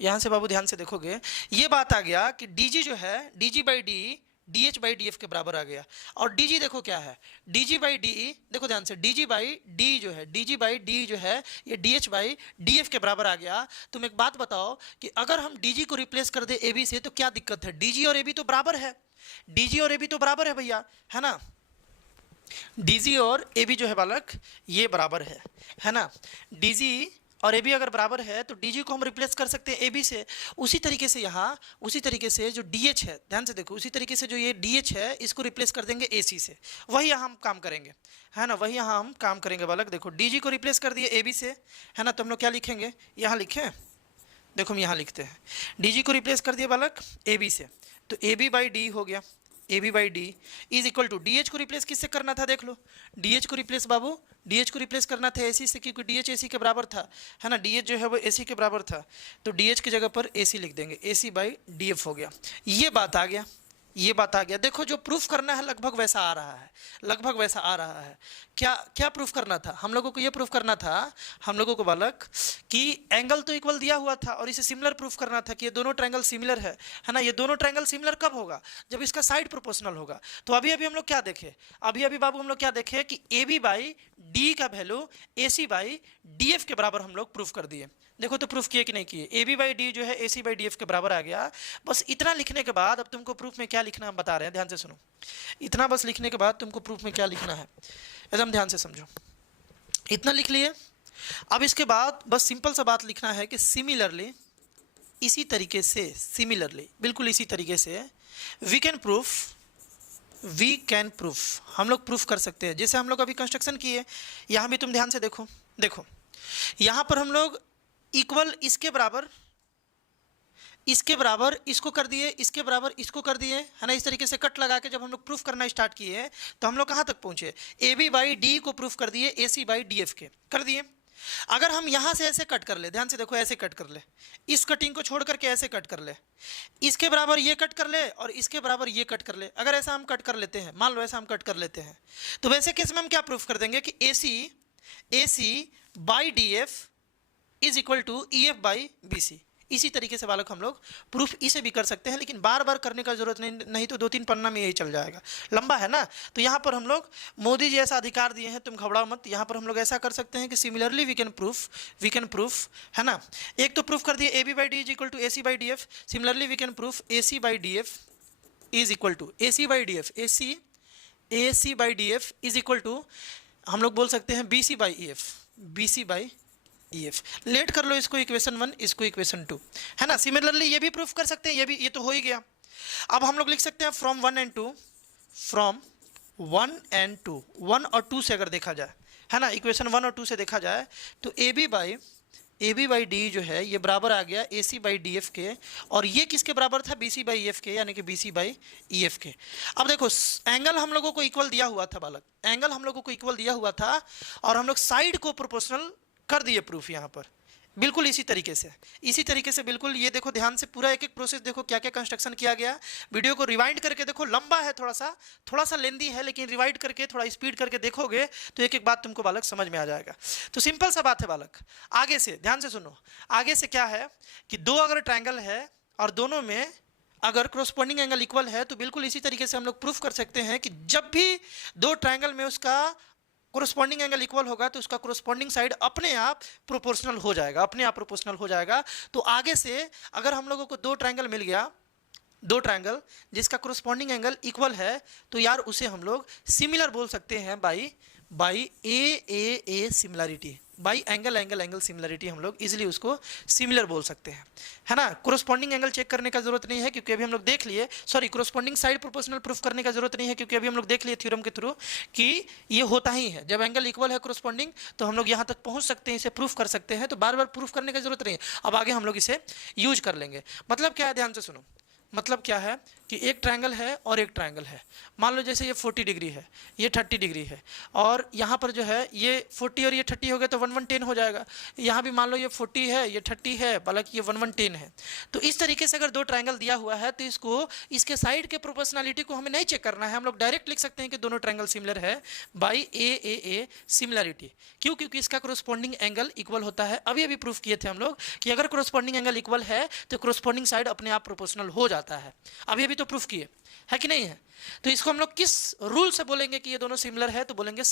यहाँ से बाबू ध्यान से देखोगे, ये बात आ गया कि डी जो है D G by D D H by D F के बराबर आ गया, और डी जी देखो क्या है, डी जी बाई डी, देखो ध्यान से, डी जी बाई डी जो है, डी जी बाई डी जो है ये D H by D F के बराबर आ गया। तुम एक बात बताओ कि अगर हम डी जी को रिप्लेस कर दे ए बी से तो क्या दिक्कत है, डी जी और ए बी तो बराबर है, डी जी और ए बी तो बराबर है भैया, है ना, डी जी और ए बी जो है बालक ये बराबर है ना, डी जी और ए बी अगर बराबर है तो डी जी को हम रिप्लेस कर सकते हैं ए बी से। उसी तरीके से यहाँ, उसी तरीके से जो डी एच है, ध्यान से देखो, उसी तरीके से जो ये डी एच है इसको रिप्लेस कर देंगे ए सी से, वही यहाँ हम काम करेंगे, है ना, वही यहाँ हम काम करेंगे बालक। देखो डी जी को रिप्लेस कर दिए ए बी से, है ना, तो हम लोग क्या लिखेंगे, यहाँ लिखें, देखो हम यहाँ लिखते हैं, डी जी को रिप्लेस कर दिए बालक ए बी से, तो ए बी बाई डी हो गया, A B by D is equal to, D H को रिप्लेस किससे करना था, देख लो, डी एच को रिप्लेस बाबू, डी एच को रिप्लेस करना था ए सी से, क्योंकि डी एच ए सी के बराबर था, है ना, डी एच जो है वो ए सी के बराबर था, तो डी एच की जगह पर ए सी लिख देंगे, ए सी बाई डी एफ हो गया, ये बात आ गया, ये बात आ गया। देखो जो प्रूफ करना है लगभग वैसा आ रहा है, लगभग वैसा आ रहा है। क्या क्या प्रूफ करना था हम लोगों को, ये प्रूफ करना था हम लोगों को बालक कि एंगल तो इक्वल दिया हुआ था और इसे सिमिलर प्रूफ करना था कि ये दोनों ट्रायंगल सिमिलर है ना। ये दोनों ट्रायंगल सिमिलर कब होगा, जब इसका साइड प्रोपोर्शनल होगा। तो अभी अभी हम लोग क्या देखे, अभी अभी बाबू हम लोग क्या देखे कि ए बी बाई डी का value A C by D F के बराबर हम लोग प्रूफ कर दिए। देखो तो प्रूफ किए कि नहीं किए, ए बी बाई डी जो है A C by D F के बराबर आ गया। बस इतना लिखने के बाद अब तुमको प्रूफ में क्या लिखना हम बता रहे हैं, ध्यान से सुनो। इतना बस लिखने के बाद तुमको प्रूफ में क्या लिखना है एकदम ध्यान से समझो। इतना लिख लिए, अब इसके बाद बस सिंपल सा बात लिखना है कि सिमिलरली, इसी तरीके से, सिमिलरली बिल्कुल इसी तरीके से वी कैन प्रूफ, हम लोग प्रूफ कर सकते हैं। जैसे हम लोग अभी कंस्ट्रक्शन किए, यहाँ भी तुम ध्यान से देखो, देखो यहाँ पर हम लोग इक्वल इसके बराबर इसको कर दिए, इसके बराबर इसको कर दिए, है ना। इस तरीके से कट लगा के जब हम लोग प्रूफ करना स्टार्ट किए तो हम लोग कहाँ तक पहुँचे, ए बी बाई डी को प्रूफ कर दिए ए सी बाई डी एफ के कर दिए। अगर हम यहाँ से ऐसे कट कर ले, ध्यान से देखो, ऐसे कट कर ले, इस कटिंग को छोड़ करके ऐसे कट कर ले, इसके बराबर ये कट कर ले और इसके बराबर ये कट कर ले। अगर ऐसा हम कट कर लेते हैं, मान लो ऐसा हम कट कर लेते हैं, तो वैसे केस में हम क्या प्रूफ कर देंगे कि A C by D F is equal to E F by B C. इसी तरीके से बालक हम लोग प्रूफ इसे भी कर सकते हैं, लेकिन बार बार करने का जरूरत नहीं तो 2-3 पन्ना में यही चल जाएगा, लंबा है ना। तो यहाँ पर हम लोग मोदी जी ऐसा अधिकार दिए हैं, तुम घबराओ मत। यहाँ पर हम लोग ऐसा कर सकते हैं कि सिमिलरली वी कैन प्रूफ, है ना। एक तो प्रूफ कर दिए A B by D is equal to A C by D F, similarly we can proof A C by D F is equal to A C by D F, A C by D F is equal to हम लोग बोल सकते हैं B C by E F, B C by E F. लेट कर लो इसको equation 1, इसको इक्वेशन 2, है ना। सिमिलरली ये भी प्रूफ कर सकते हैं, ये तो हो ही गया। अब हम लोग लिख सकते हैं फ्रॉम 1 and 2, फ्रॉम 1 and 2, 1 और 2 से अगर देखा जाए, है ना, इक्वेशन 1 और 2 से देखा जाए तो A B by A B by D जो है ये बराबर आ गया A C by D F के, और ये किसके बराबर था, B C by E F के, यानी कि B C by E F के। अब देखो एंगल हम लोगों को इक्वल दिया हुआ था बालक, एंगल हम लोगों को इक्वल दिया हुआ था, और हम लोग साइड को प्रोपोर्शनल कर दिए प्रूफ यहाँ पर बिल्कुल इसी तरीके से बिल्कुल। ये देखो ध्यान से पूरा एक एक प्रोसेस देखो क्या क्या कंस्ट्रक्शन किया गया। वीडियो को रिवाइंड करके देखो, लंबा है थोड़ा सा लेंदी है, लेकिन रिवाइंड करके थोड़ा स्पीड करके देखोगे तो एक एक बात तुमको बालक समझ में आ जाएगा। तो सिंपल सा बात है बालक, आगे से ध्यान से सुनो। आगे से क्या है कि दो अगर ट्रायंगल है और दोनों में अगर क्रॉसपोंडिंग एंगल इक्वल है, तो बिल्कुल इसी तरीके से हम लोग प्रूफ कर सकते हैं कि जब भी दो ट्रायंगल में उसका कोरोस्पोंडिंग एंगल इक्वल होगा तो उसका कोरोस्पोंडिंग साइड अपने आप प्रोपोर्शनल हो जाएगा, तो आगे से अगर हम लोगों को दो ट्रायंगल मिल गया, दो ट्रायंगल जिसका कोरोस्पोंडिंग एंगल इक्वल है, तो यार उसे हम लोग सिमिलर बोल सकते हैं by A similarity, by angle similarity हम लोग इजीली उसको सिमिलर बोल सकते हैं, है ना। कोरोस्पोंडिंग एंगल चेक करने का जरूरत नहीं है क्योंकि अभी हम लोग देख लिए, sorry corresponding side proportional proof करने का जरूरत नहीं है क्योंकि अभी हम लोग देख लिए थ्योरम के थ्रू कि ये होता ही है। जब एंगल इक्वल है कोरोस्पोंडिंग तो हम लोग यहाँ तक पहुँच सकते हैं, इसे प्रूफ कर सकते हैं, तो बार बार प्रूफ करने की जरूरत नहीं है। अब आगे हम लोग इसे यूज कर लेंगे। मतलब क्या है, ध्यान से सुनो। मतलब क्या है कि एक ट्रायंगल है और एक ट्रायंगल है, मान लो जैसे ये 40 डिग्री है, ये 30 डिग्री है, और यहाँ पर जो है ये 40 और ये 30 हो गया तो 110 हो जाएगा। यहाँ भी मान लो ये 40 है, ये 30 है, हालांकि ये 110 है। तो इस तरीके से अगर दो ट्रायंगल दिया हुआ है तो इसको, इसके साइड के प्रोपोर्शनलिटी को हमें नहीं चेक करना है, हम लोग डायरेक्ट लिख सकते हैं कि दोनों ट्रायंगल सिमिलर है बाई ए सिमिलरिटी। क्यों? क्योंकि इसका कोरोस्पोंडिंग एंगल इक्वल होता है। अभी अभी प्रूफ किए थे हम लोग कि अगर कोरोस्पोंडिंग एंगल इक्वल है तो कोरोस्पोंडिंग साइड अपने आप प्रोपोर्शनल हो जाता है। अभी अभी तो प्रूफ किए है कि नहीं है। तो इसको हम लोग किस रूल से बोलेंगे कि ये दोनों सिमिलर है, तो बोलेंगे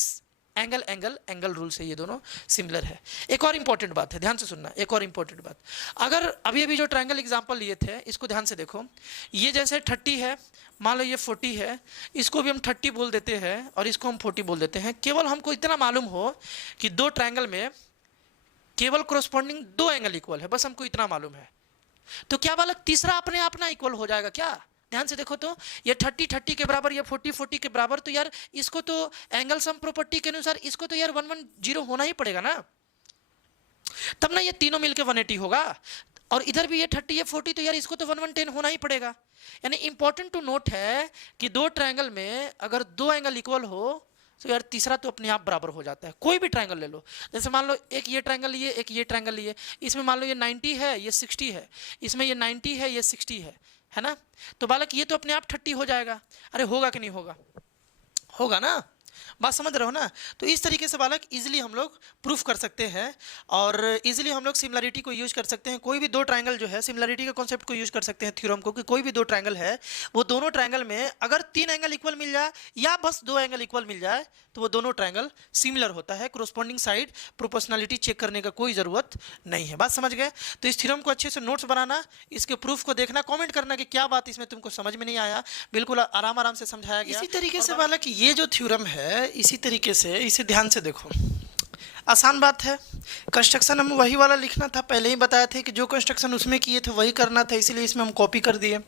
एंगल रूल से ये दोनों सिमिलर है। एक और इंपॉर्टेंट बात है, ध्यान से सुनना, एक और इंपॉर्टेंट बात। अगर अभी अभी जो ट्रायंगल एग्जांपल लिए थे इसको ध्यान से देखो, ये जैसे 30 है, मान लो ये 40 है, इसको भी हम 30 बोल देते हैं और इसको हम 40 बोल देते हैं। केवल हमको इतना मालूम हो कि दो ट्रायंगल में केवल कोरोस्पोंडिंग दो एंगल इक्वल है, बस हमको इतना मालूम है। तो क्या बालक तीसरा अपने आप ना इक्वल हो जाएगा क्या? ध्यान से देखो तो ये 30 के बराबर, ये 40 के बराबर, तो यार इसको तो एंगल सम प्रॉपर्टी के अनुसार इसको तो यार 110 होना ही पड़ेगा ना, तब ना ये तीनों मिलके 180 होगा। और इधर भी ये 30 ये 40, तो यार इसको तो 110 होना ही पड़ेगा। यानी इंपॉर्टेंट टू नोट है कि दो ट्रायंगल में अगर दो एंगल इक्वल हो तो यार तीसरा तो अपने आप बराबर हो जाता है। कोई भी ट्रायंगल ले लो, जैसे मान लो एक ये ट्रायंगल लिए, एक ये ट्रायंगल लिए, इसमें मान लो ये 90 है, ये 60 है, इसमें ये 90 है, ये 60 है ना। तो बालक ये तो अपने आप 30 हो जाएगा। अरे होगा कि नहीं होगा? होगा ना, बात समझ रहे हो ना। तो इस तरीके से बालक इजीली हम लोग प्रूफ कर सकते हैं और इजीली हम लोग सिमिलरिटी को यूज कर सकते हैं। कोई भी दो ट्रायंगल जो है, सिमिलरिटी के कॉन्सेप्ट को यूज कर सकते हैं थ्योरम को, कि कोई भी दो ट्रायंगल है, वो दोनों ट्रायंगल में अगर तीन एंगल इक्वल मिल जाए या बस दो एंगल इक्वल मिल जाए तो वो दोनों ट्रायंगल सिमिलर होता है। कोरोस्पोंडिंग साइड प्रोपोर्शनलिटी चेक करने का कोई ज़रूरत नहीं है। बात समझ गए? तो इस थ्योरम को अच्छे से नोट्स बनाना, इसके प्रूफ को देखना, कमेंट करना कि क्या बात इसमें तुमको समझ में नहीं आया। बिल्कुल आराम से समझाया गया। इसी तरीके से बालक ये जो थ्योरम है, इसी तरीके से इसे ध्यान से देखो, आसान बात है। कंस्ट्रक्शन हम वही वाला लिखना था, पहले ही बताया थे कि जो कंस्ट्रक्शन उसमें किए थे वही करना था, इसीलिए इसमें हम कॉपी कर दिए।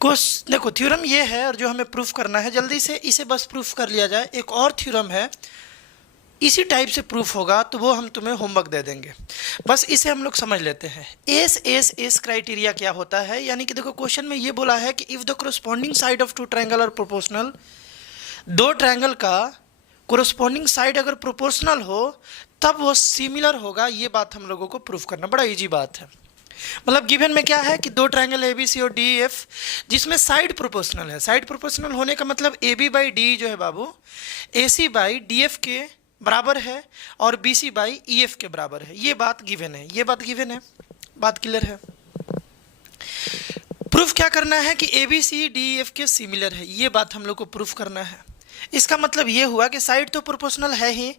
कुछ देखो थ्योरम ये है और जो हमें प्रूफ करना है, जल्दी से इसे बस प्रूफ कर लिया जाए। एक और थ्योरम है, इसी टाइप से प्रूफ होगा तो वो हम तुम्हें होमवर्क दे देंगे, बस इसे हम लोग समझ लेते हैं। एस क्राइटेरिया क्या होता है, यानी कि देखो क्वेश्चन में ये बोला है कि if the corresponding side of two triangle are proportional, दो ट्रायंगल का कोरोस्पोंडिंग साइड अगर प्रोपोर्शनल हो तब वो सिमिलर होगा। ये बात हम लोगों को प्रूफ करना बड़ा इजी बात है। मतलब गिवन में क्या है कि दो ट्रायंगल ए बी सी और डी एफ जिसमें साइड प्रोपोर्शनल है। साइड प्रोपोर्शनल होने का मतलब ए बी बाई डी जो है बाबू, A C by D F के बराबर है और B C by E F के बराबर है। ये बात गिवन है, ये बात गिवन है, बात क्लियर है। प्रूफ क्या करना है कि A B C D F के सिमिलर है, ये बात हम लोग को प्रूफ करना है। इसका मतलब ये हुआ कि साइड तो प्रोपोर्शनल है ही,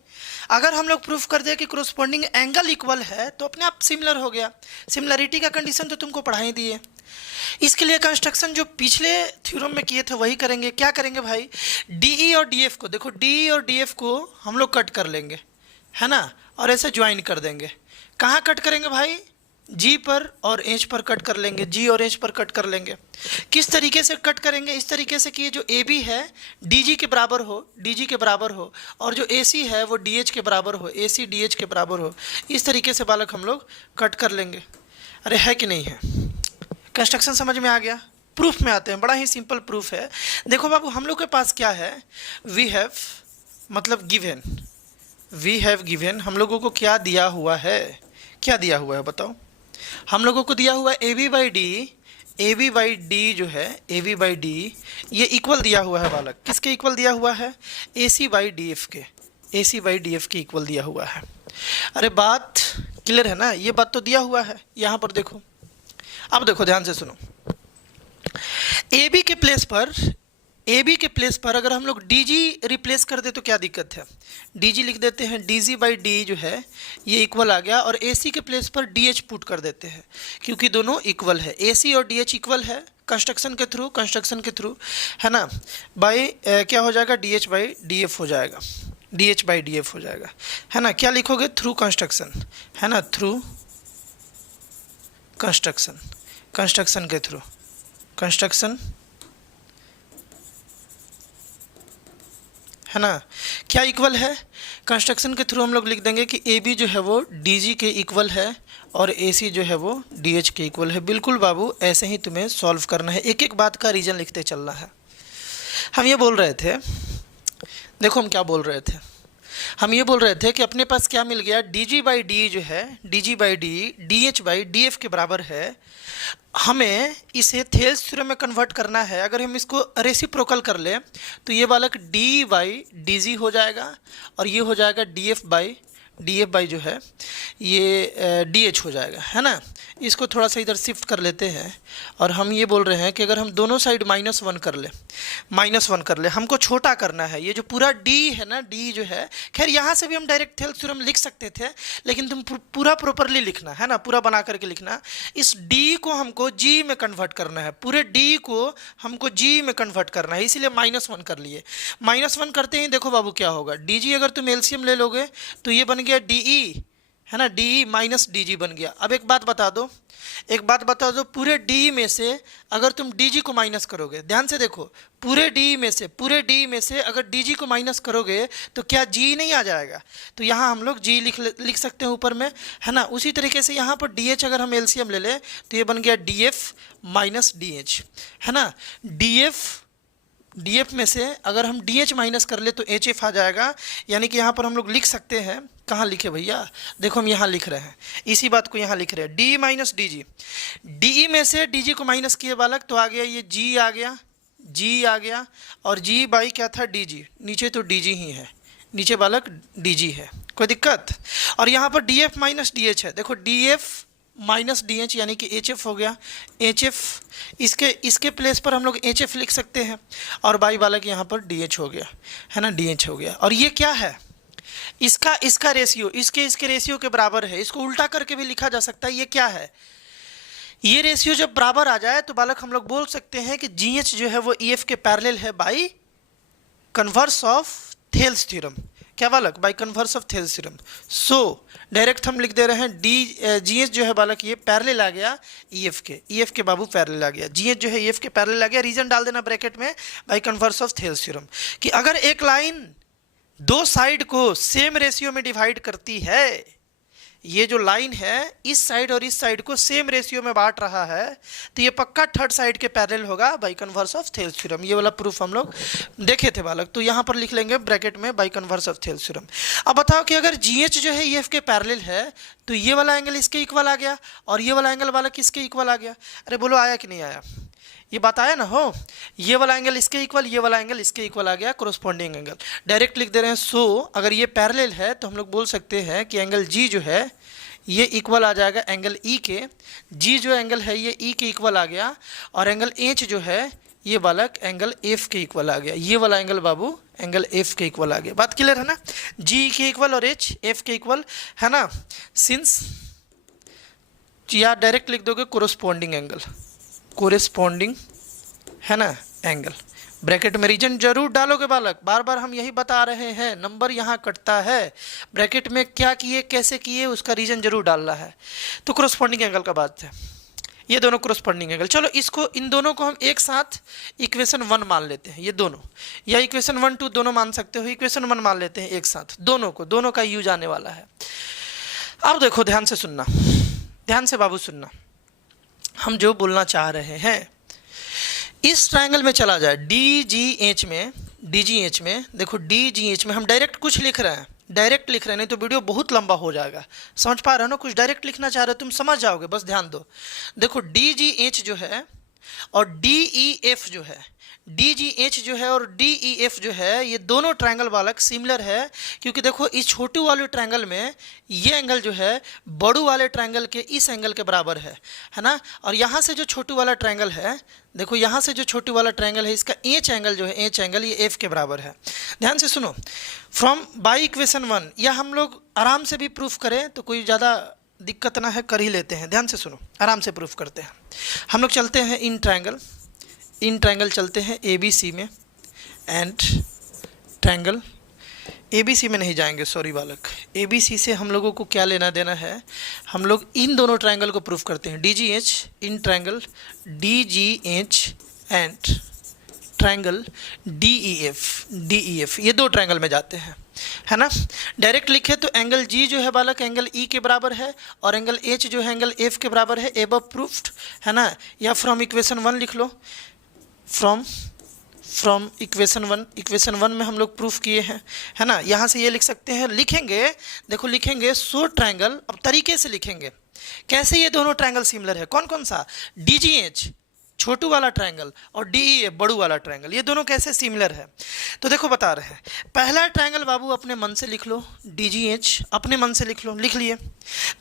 अगर हम लोग प्रूफ कर दे कि कोरोस्पोंडिंग एंगल इक्वल है तो अपने आप सिमिलर हो गया। सिमिलरिटी का कंडीशन तो तुमको पढ़ा ही दिए। इसके लिए कंस्ट्रक्शन जो पिछले थ्योरम में किए थे वही करेंगे। क्या करेंगे भाई, डीई और डीएफ को, देखो डीई और डीएफ को हम लोग कट कर लेंगे, है ना, और ऐसे ज्वाइन कर देंगे। कहाँ कट करेंगे भाई? जी पर और एच पर कट कर लेंगे, जी और एच पर कट कर लेंगे। किस तरीके से कट करेंगे? इस तरीके से कि जो ए बी है डी जी के बराबर हो, डी जी के बराबर हो, और जो ए सी है वो डी एच के बराबर हो, ए सी डी एच के बराबर हो। इस तरीके से बालक हम लोग कट कर लेंगे। अरे है कि नहीं है? कंस्ट्रक्शन समझ में आ गया? प्रूफ में आते हैं, बड़ा ही सिंपल प्रूफ है। देखो बाबू, हम लोग के पास क्या है? वी हैव मतलब गिवन, वी हैव गिवन, हम लोगों को क्या दिया हुआ है? क्या दिया हुआ है बताओ? हम लोगों को दिया हुआ है A B by D, A B by D जो है, ए बी बाई डी ये इक्वल दिया हुआ है बालक। किसके इक्वल दिया हुआ है? A C by D F A, C C by D F के इक्वल दिया हुआ है। अरे बात क्लियर है ना? ये बात तो दिया हुआ है। यहाँ पर देखो, अब देखो ध्यान से सुनो। ए बी के प्लेस पर, ए बी के प्लेस पर अगर हम लोग डी जी रिप्लेस कर दे तो क्या दिक्कत है? डी जी लिख देते हैं, डी जी बाई डी जो है ये इक्वल आ गया, और ए सी के प्लेस पर डी एच पुट कर देते हैं क्योंकि दोनों इक्वल है। ए सी और डी एच इक्वल है कंस्ट्रक्शन के थ्रू, कंस्ट्रक्शन के थ्रू है ना। बाई क्या हो जाएगा? D H by D F हो जाएगा, D H by D F हो जाएगा, है ना। क्या लिखोगे? थ्रू कंस्ट्रक्शन, है ना, थ्रू कंस्ट्रक्शन, कंस्ट्रक्शन के थ्रू, कंस्ट्रक्शन, है ना। क्या इक्वल है? कंस्ट्रक्शन के थ्रू हम लोग लिख देंगे कि ए बी जो है वो डी जी के इक्वल है और ए सी जो है वो डी एच के इक्वल है। बिल्कुल बाबू, ऐसे ही तुम्हें सॉल्व करना है, एक एक बात का रीजन लिखते चलना है। हम ये बोल रहे थे, देखो हम क्या बोल रहे थे, हम ये बोल रहे थे कि अपने पास क्या मिल गया? डी जी बाई डी जो है, D G by D H by D F के बराबर है। हमें इसे थेल्स थ्योरम में कन्वर्ट करना है। अगर हम इसको रेसिप्रोकल कर लें तो ये बालक डी बाई डी जी हो जाएगा और ये हो जाएगा डी एफ बाई जो है ये डी एच हो जाएगा, है ना। इसको थोड़ा सा इधर शिफ्ट कर लेते हैं और हम ये बोल रहे हैं कि अगर हम दोनों साइड -1 कर ले, -1 कर ले, हमको छोटा करना है। ये जो पूरा डी है ना, डी जो है, खैर यहाँ से भी हम डायरेक्ट थेल्स थ्योरम लिख सकते थे, लेकिन तुम पूरा प्रॉपरली लिखना है ना, पूरा बना करके लिखना। इस डी को हमको जी में कन्वर्ट करना है, पूरे डी को हमको जी में कन्वर्ट करना है, इसीलिए -1 कर लिए। -1 करते ही देखो बाबू क्या होगा, डी जी अगर तुम एलसीएम ले लोगे तो ये बन गया डी ई, है ना, D E minus D G बन गया। अब एक बात बता दो, एक बात बता दो, पूरे डी में से अगर तुम डी जी को माइनस करोगे, ध्यान से देखो, पूरे डी में से अगर डी जी को माइनस करोगे तो क्या जी नहीं आ जाएगा? तो यहाँ हम लोग जी लिख सकते हैं ऊपर में, है ना। उसी तरीके से यहाँ पर डी एच अगर हम एलसीएम ले लें तो ये बन गया D F minus D H, है ना। डी एफ में से अगर हम डी एच माइनस कर ले तो एच एफ आ जाएगा, यानी कि यहाँ पर हम लोग लिख सकते हैं, कहाँ लिखे भैया? देखो हम यहाँ लिख रहे हैं, इसी बात को यहाँ लिख रहे हैं, D minus D G. D में से डी जी को माइनस किए बालक तो आ गया ये जी आ गया, जी आ गया, और जी बाई क्या था? डी जी, नीचे तो डी जी ही है, नीचे बालक डी जी है, कोई दिक्कत? और यहाँ पर D F minus D H है, देखो D F minus D H यानी कि एच एफ हो गया, एच एफ, इसके प्लेस पर हम लोग एच एफ लिख सकते हैं, और बाई बालक यहाँ पर डी एच हो गया, है ना, डी एच हो गया। और ये क्या है? इसका रेशियो इसके रेशियो के बराबर है। इसको उल्टा करके भी लिखा जा सकता है। ये क्या है? ये रेशियो जब बराबर आ जाए तो बालक हम लोग बोल सकते हैं कि जी एच जो है वो ई एफ के पैरेलल है by converse of Thales theorem. क्या बालक? By converse of Thales theorem. So direct हम लिख दे रहे हैं जी एच जो है बालक ये पैरेलल आ गया ई एफ के बाबू पैरेलल आ गया, जी एच जो है ई एफ के पैरेलल आ गया। रीजन डाल देना ब्रैकेट में, by converse of Thales theorem, कि अगर एक लाइन दो साइड को सेम रेशियो में डिवाइड करती है, ये जो लाइन है इस साइड और इस साइड को सेम रेशियो में बांट रहा है, तो ये पक्का थर्ड साइड के पैरेलल होगा by converse of Thales theorem. ये वाला प्रूफ हम लोग देखे थे बालक, तो यहाँ पर लिख लेंगे ब्रैकेट में by converse of Thales theorem. अब बताओ कि अगर जी एच जो है ई एफ के पैरेलल है तो ये वाला एंगल इसके इक्वल आ गया और ये वाला एंगल बालक किसके इक्वल आ गया? अरे बोलो आया कि नहीं आया? ये बात आया ना हो, ये वाला एंगल इसके इक्वल, ये वाला एंगल इसके इक्वल आ गया, कोरोस्पोंडिंग एंगल। डायरेक्ट लिख दे रहे हैं। सो अगर ये पैरेलल है तो हम लोग बोल सकते हैं कि एंगल जी जो है ये इक्वल आ जाएगा एंगल ई के। जी जो एंगल है ये ई के इक्वल आ गया, और एंगल एच जो है ये बालक एंगल एफ के इक्वल आ गया। ये वाला एंगल बाबू एंगल एफ के इक्वल आ गया। बात क्लियर है ना? जी के इक्वल और एच एफ के इक्वल, है ना। सिंस या डायरेक्ट लिख दोगे कोरोस्पोंडिंग एंगल, कोरेस्पोंडिंग, है ना, एंगल। ब्रैकेट में रीजन जरूर डालोगे बालक, बार बार हम यही बता रहे हैं, नंबर यहाँ कटता है, ब्रैकेट में क्या किए कैसे किए उसका रीजन जरूर डालना है। तो क्रॉसपॉन्डिंग एंगल का बात है, ये दोनों क्रॉसपॉन्डिंग एंगल। चलो इसको, इन दोनों को हम एक साथ इक्वेशन 1 मान लेते हैं, ये दोनों, या इक्वेशन 1 2 दोनों मान सकते हो, इक्वेशन 1 मान लेते हैं एक साथ, दोनों को, दोनों का यूज आने वाला है। अब देखो ध्यान से सुनना, ध्यान से बाबू सुनना, हम जो बोलना चाह रहे हैं, इस ट्रायंगल में चला जाए DGH में, DGH में देखो, DGH में हम डायरेक्ट कुछ लिख रहे हैं, डायरेक्ट लिख रहे हैं, नहीं तो वीडियो बहुत लंबा हो जाएगा। समझ पा रहे हो ना, कुछ डायरेक्ट लिखना चाह रहे हो तुम समझ जाओगे, बस ध्यान दो। देखो DGH जो है और DEF जो है, DGH जो है और DEF जो है, ये दोनों ट्रायंगल बालक सिमिलर है, क्योंकि देखो इस छोटे वाले ट्रायंगल में ये एंगल जो है बड़ू वाले ट्रायंगल के इस एंगल के बराबर है ना। और यहाँ से जो छोटू वाला ट्रायंगल है, देखो यहाँ से जो छोटू वाला ट्रायंगल है, इसका एच एंगल जो है, एच एंगल ये एफ के बराबर है। ध्यान से सुनो, फ्रॉम बाई इक्वेशन 1, या हम लोग आराम से भी प्रूफ करें तो कोई ज़्यादा दिक्कत ना है, कर ही लेते हैं। ध्यान से सुनो, आराम से प्रूफ करते हैं। हम लोग चलते हैं इन ट्रायंगल चलते हैं ABC में, एंड ट्रायंगल ABC में नहीं जाएंगे, सॉरी बालक, ABC से हम लोगों को क्या लेना देना है, हम लोग इन दोनों ट्रायंगल को प्रूफ करते हैं। DGH in triangle DGH and triangle DEF, ये दो ट्रायंगल में जाते हैं, है ना। डायरेक्ट लिखे तो एंगल G जो है बालक एंगल E के बराबर है, और एंगल H जो है एंगल F के बराबर है, एबव प्रूफ्ड, है ना। या फ्रॉम इक्वेशन 1 लिख लो, फ्रॉम इक्वेशन 1 में हम लोग प्रूफ किए हैं, है ना। यहाँ से ये लिख सकते हैं, लिखेंगे, देखो लिखेंगे सो ट्रायंगल, अब तरीके से लिखेंगे कैसे ये दोनों ट्रायंगल सिमिलर है, कौन कौन सा, DGH छोटू वाला ट्रायंगल और DEF बड़ू वाला ट्रायंगल, ये दोनों कैसे सिमिलर है। तो देखो बता रहे हैं, पहला ट्रायंगल बाबू अपने मन से लिख लो, DGH अपने मन से लिख लो, लिख लिए।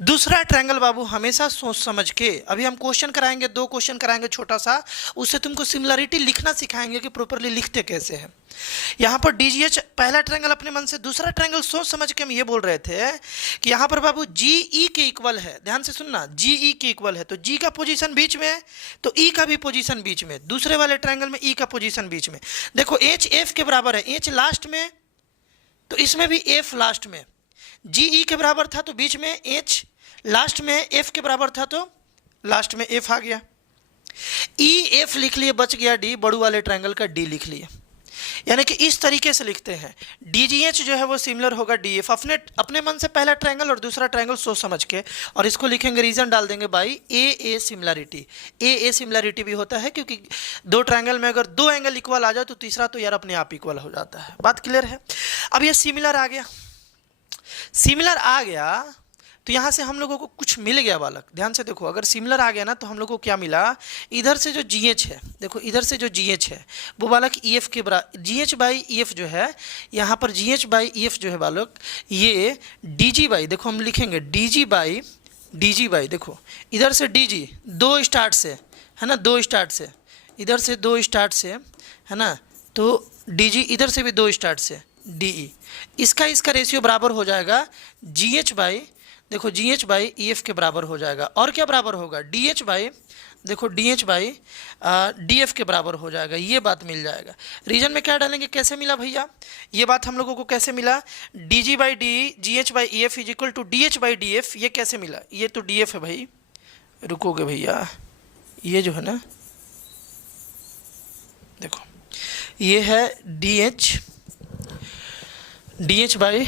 दूसरा ट्रायंगल बाबू हमेशा सोच समझ के, अभी हम क्वेश्चन कराएंगे, 2 क्वेश्चन कराएंगे छोटा सा, उससे तुमको सिमिलरिटी लिखना सिखाएंगे कि प्रॉपरली लिखते कैसे हैं। यहाँ पर DGH पहला ट्रायंगल अपने मन से, दूसरा ट्रायंगल सोच समझ के हम ये बोल रहे थे कि यहाँ पर बाबू GE के इक्वल है, ध्यान से सुनना, GE के इक्वल है, तो G का पोजीशन बीच में है तो E का भी पोजीशन बीच में, दूसरे वाले ट्रायंगल में E का पोजीशन बीच में। देखो H F के बराबर है, H लास्ट में तो इसमें भी F लास्ट में, GE के बराबर था तो बीच में H लास्ट में, F के बराबर था तो लास्ट में F आ गया, EF लिख लिए, बच गया D, बड़ू वाले ट्रायंगल का D लिख लिए। यानी कि इस तरीके से लिखते हैं, DGH जो है वो सिमिलर होगा DF, अपने मन से पहला ट्रायंगल और दूसरा ट्रायंगल सोच समझ के, और इसको लिखेंगे, रीजन डाल देंगे by AA similarity. AA similarity भी होता है क्योंकि 2 ट्रायंगल में अगर 2 एंगल इक्वल आ जाए तो तीसरा तो यार अपने आप इक्वल हो जाता है। बात क्लियर है। अब ये सिमिलर आ गया, सिमिलर आ गया तो यहाँ से हम लोगों को कुछ मिल गया बालक, ध्यान से देखो, अगर सिमिलर आ गया ना तो हम लोगों को क्या मिला, इधर से जो GH है, देखो इधर से जो GH है वो बालक EF के बराबर, GH बाई EF जो है, यहाँ पर GH बाई EF जो है बालक, ये DG बाई, देखो हम लिखेंगे DG बाई, देखो इधर से DG 2 स्टार्ट से, है ना, 2 स्टार्ट से, इधर से 2 स्टार्ट से, है ना, तो DG इधर से भी 2 स्टार्ट से DE, इसका रेशियो बराबर हो जाएगा GH बाई, देखो GH बाई EF के बराबर हो जाएगा, और क्या बराबर होगा, DH बाई, देखो DH बाई DF के बराबर हो जाएगा, ये बात मिल जाएगा। रीजन में क्या डालेंगे, कैसे मिला भैया, ये बात हम लोगों को कैसे मिला, DG by DE GH by EF is equal to DH by DF, ये कैसे मिला, ये तो DF है भाई, रुकोगे भैया, ये जो है ना, देखो ये है DH बाई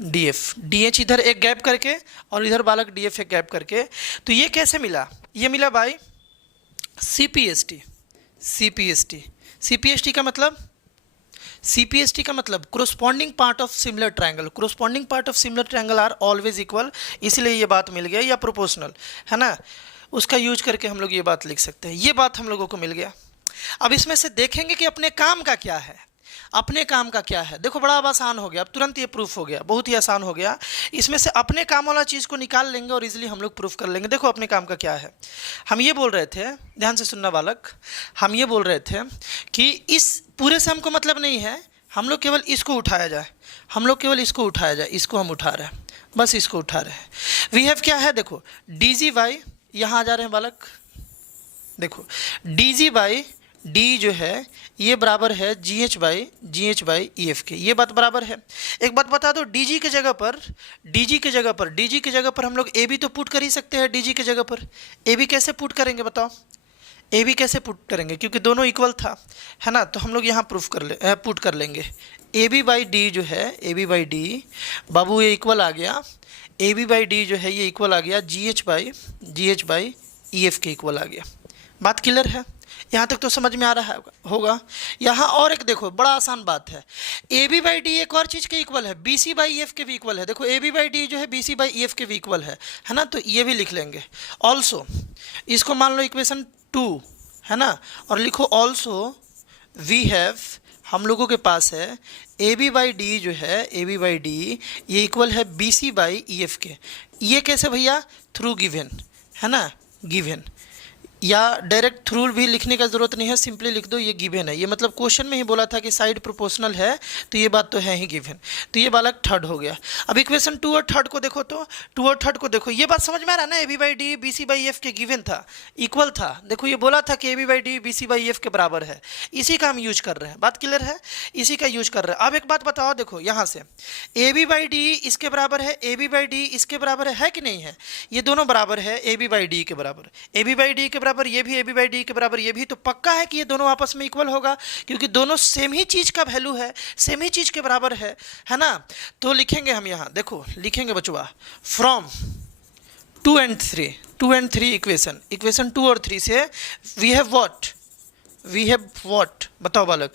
DF इधर एक गैप करके और इधर बालक DF एक गैप करके, तो ये कैसे मिला, ये मिला बाई CPST का मतलब corresponding part of similar triangle are always equal, इसलिए ये बात मिल गया, या प्रोपोर्शनल, है ना, उसका यूज करके हम लोग ये बात लिख सकते हैं, ये बात हम लोगों को मिल गया। अब इसमें से देखेंगे कि अपने काम का क्या है, देखो बड़ा आसान हो गया, अब तुरंत ये प्रूफ हो गया, बहुत ही आसान हो गया। इसमें से अपने काम वाला चीज़ को निकाल लेंगे और इजीली हम लोग प्रूफ कर लेंगे। देखो अपने काम का क्या है, हम ये बोल रहे थे, ध्यान से सुनना बालक, हम ये बोल रहे थे कि इस पूरे से हमको मतलब नहीं है, हम लोग केवल इसको उठाया जाए, इसको हम उठा रहे हैं, बस इसको उठा रहे हैं। वी हैव क्या है, देखो DG बाई, यहाँ आ जा रहे हैं बालक, देखो DG बाई डी जो है ये बराबर है GH/EF के। ये बात बराबर है। एक बात बता दो, DG के जगह पर हम लोग AB तो पुट कर ही सकते हैं। DG के जगह पर AB कैसे पुट करेंगे बताओ? AB कैसे पुट करेंगे? क्योंकि दोनों इक्वल था, है ना, तो हम लोग यहाँ पुट कर लेंगे। AB/D जो है, AB/D बाबू ये इक्वल आ गया, AB/D जो है ये इक्वल आ गया GH/EF के इक्वल आ गया। बात क्लियर है? यहाँ तक तो समझ में आ रहा होगा। यहाँ और एक देखो, बड़ा आसान बात है। AB/D एक और चीज़ के इक्वल है, BC/EF के भी इक्वल है। देखो AB/D जो है BC/EF के भी इक्वल है ना, तो ये भी लिख लेंगे। ऑल्सो इसको मान लो इक्वेशन 2, है ना, और लिखो ऑल्सो वी हैव, हम लोगों के पास है AB/D जो है, AB/D ये इक्वल है BC/EF के। ये कैसे भैया? थ्रू गिवन, है ना, गिवन, या डायरेक्ट थ्रू भी लिखने का ज़रूरत नहीं है, सिंपली लिख दो ये गिवन है। ये मतलब क्वेश्चन में ही बोला था कि साइड प्रोपोर्शनल है, तो ये बात तो है ही गिवन। तो ये बालक थर्ड हो गया। अब इक्वेशन 2 और थर्ड को देखो, तो 2 और थर्ड को देखो, ये बात समझ में आ रहा है ना? AB/D BC/EF के गिवन था, इक्वल था। देखो ये बोला था कि AB/D BC/EF के बराबर है, इसी का हम यूज कर रहे हैं। बात क्लियर है? इसी का यूज कर रहे हैं। अब एक बात बताओ, देखो यहाँ से AB/D इसके बराबर है, AB/D इसके बराबर है कि नहीं है? ये दोनों बराबर है AB/D के बराबर, AB/D के बराबर ये भी, AB/D के बराबर ये भी। तो पक्का है कि ये दोनों आपस में इक्वल होगा, क्योंकि दोनों सेम ही चीज का वैल्यू है, सेम ही चीज के बराबर है ना। तो लिखेंगे हम यहाँ, देखो लिखेंगे बचवा, फ्रॉम 2 and 3 इक्वेशन 2 और 3 से वी हैव व्हाट बताओ बालक?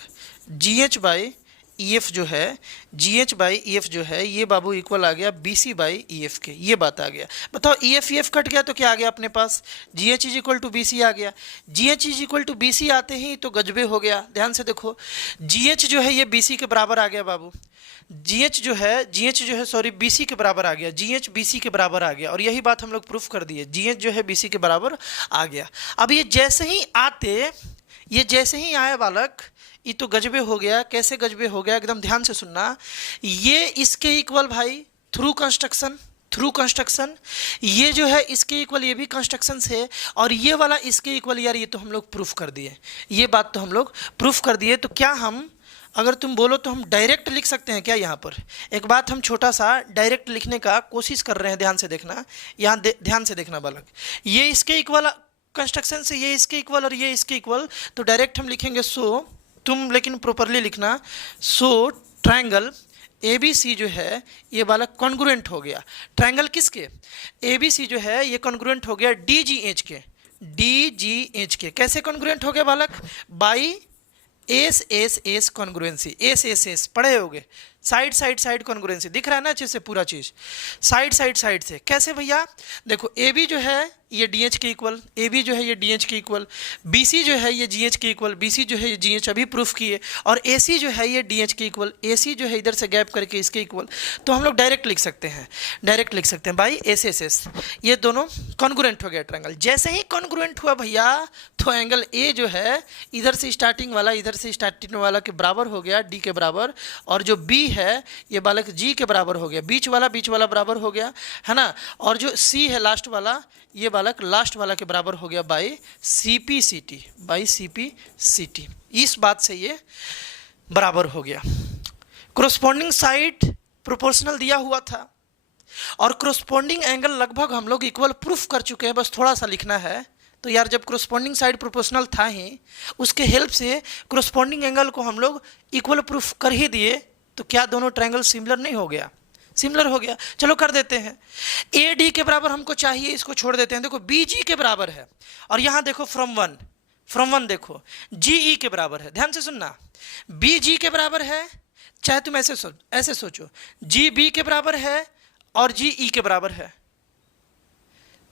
GH/EF जो है, GH/EF जो है ये बाबू इक्वल आ गया BC/EF के। ये बात आ गया। बताओ EF कट गया तो क्या आ गया अपने पास? GH = BC आ गया। GH = BC आते ही तो गजबे हो गया। ध्यान से देखो, GH जो है ये BC के बराबर आ गया बाबू। GH जो है BC के बराबर आ गया। GH BC के बराबर आ गया, और यही बात हम लोग प्रूफ कर दिए। GH जो है BC के बराबर आ गया। अब ये जैसे ही आए बालक, ये तो गजबे हो गया। कैसे गजबे हो गया? एकदम ध्यान से सुनना। ये इसके इक्वल भाई थ्रू कंस्ट्रक्शन, ये जो है इसके इक्वल ये भी कंस्ट्रक्शन से, और ये वाला इसके इक्वल। यार ये तो हम लोग प्रूफ कर दिए, ये बात तो हम लोग प्रूफ कर दिए। तो क्या हम, अगर तुम बोलो तो हम डायरेक्ट लिख सकते हैं क्या? यहाँ पर एक बात हम छोटा सा डायरेक्ट लिखने का कोशिश कर रहे हैं। ध्यान से देखना, यहाँ ध्यान से देखना बालक, ये इसके इक्वल कंस्ट्रक्शन से, ये इसके इक्वल और ये इसके इक्वल, तो डायरेक्ट हम लिखेंगे सो, तुम लेकिन प्रॉपरली लिखना, सो ट्रायंगल ABC जो है ये बालक कॉन्ग्रुएंट हो गया। ट्रायंगल किसके? ABC जो है ये कॉन्ग्रुएंट हो गया DGH के। कैसे कॉन्ग्रुएंट हो गया बालक? By SSS congruency. SSS पढ़े होगे, साइड कॉन्ग्रुएंसी। दिख रहा है ना अच्छे से पूरा चीज? साइड से। कैसे भैया? देखो AB जो है ये DH के इक्वल, AB जो है ये DH के इक्वल, BC जो है ये GH के इक्वल, BC जो है ये GH अभी प्रूफ किए, और AC जो है ये DH के इक्वल, AC जो है इधर से गैप करके इसके इक्वल। तो हम लोग डायरेक्ट लिख सकते हैं बाई SSS। ये दोनों कॉन्ग्रुएंट हो गया ट्रायंगल। जैसे ही कॉन्ग्रुएंट हुआ भैया, तो एंगल A जो है इधर से स्टार्टिंग वाला के बराबर हो गया, D के बराबर, और जो B है ये बालक G के बराबर हो गया। बीच वाला बराबर हो गया, है ना, और जो C है लास्ट वाला, ये बालक लास्ट वाला के बराबर हो गया बाई CP/CT। इस बात से ये बराबर हो गया। कोरोस्पोंडिंग साइड प्रोपोर्शनल दिया हुआ था, और कोरोस्पोंडिंग एंगल लगभग हम लोग इक्वल प्रूफ कर चुके हैं, बस थोड़ा सा लिखना है। तो यार जब कोरोस्पोंडिंग साइड प्रोपोर्शनल था ही, उसके हेल्प से कोरोस्पोंडिंग एंगल को हम लोग इक्वल प्रूफ कर ही दिए, तो क्या दोनों ट्रायंगल सिमिलर नहीं हो गया? सिमिलर हो गया। चलो कर देते हैं। AD के बराबर हमको चाहिए, इसको छोड़ देते हैं। देखो BG के बराबर है, और यहाँ देखो फ्रॉम वन देखो GE के बराबर है। ध्यान से सुनना, BG के बराबर है, चाहे तुम ऐसे सोचो, GB के बराबर है और GE के बराबर है।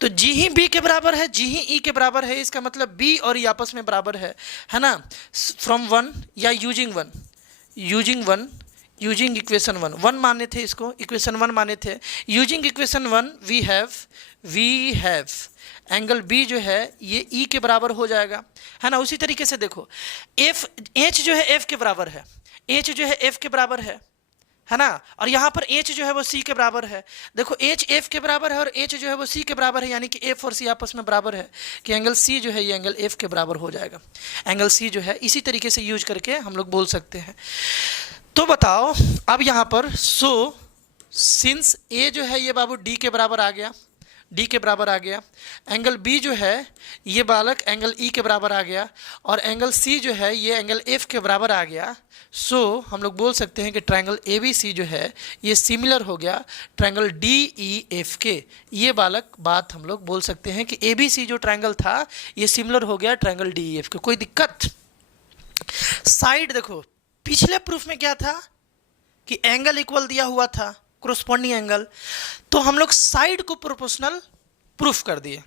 तो G ही B के बराबर है, G ही E के बराबर है। इसका मतलब B और E आपस में बराबर है ना। फ्रॉम वन या यूजिंग इक्वेशन 1 माने थे इसको, इक्वेशन 1 माने थे। Using equation 1 we have angle B जो है ये E के बराबर हो जाएगा, है ना। उसी तरीके से देखो H जो है F के बराबर है, H जो है F के बराबर है है ना। और यहाँ पर एच जो है वो सी के बराबर है। देखो एच एफ के बराबर है और एच जो है वो सी के बराबर है, यानी कि एफ और सी आपस में बराबर है कि एंगल सी जो है ये एंगल एफ के बराबर हो जाएगा। एंगल सी जो है इसी तरीके से यूज करके हम लोग बोल सकते हैं। तो बताओ अब यहाँ पर सिंस ए जो है ये बाबू डी के बराबर आ गया, डी के बराबर आ गया, एंगल बी जो है ये बालक एंगल ई के बराबर आ गया, और एंगल सी जो है ये एंगल एफ के बराबर आ गया। सो हम लोग बोल सकते हैं कि ट्रायंगल ए बी सी जो है ये सिमिलर हो गया ट्रायंगल डी ई एफ के। ये बालक बात हम लोग बोल सकते हैं कि ए बी सी जो ट्रायंगल था ये सिमिलर हो गया ट्रायंगल डी ई एफ के। कोई दिक्कत? साइड देखो पिछले प्रूफ में क्या था कि एंगल इक्वल दिया हुआ था, कोरोस्पोंडिंग एंगल, तो हम लोग साइड को प्रोपोर्शनल प्रूफ कर दिए।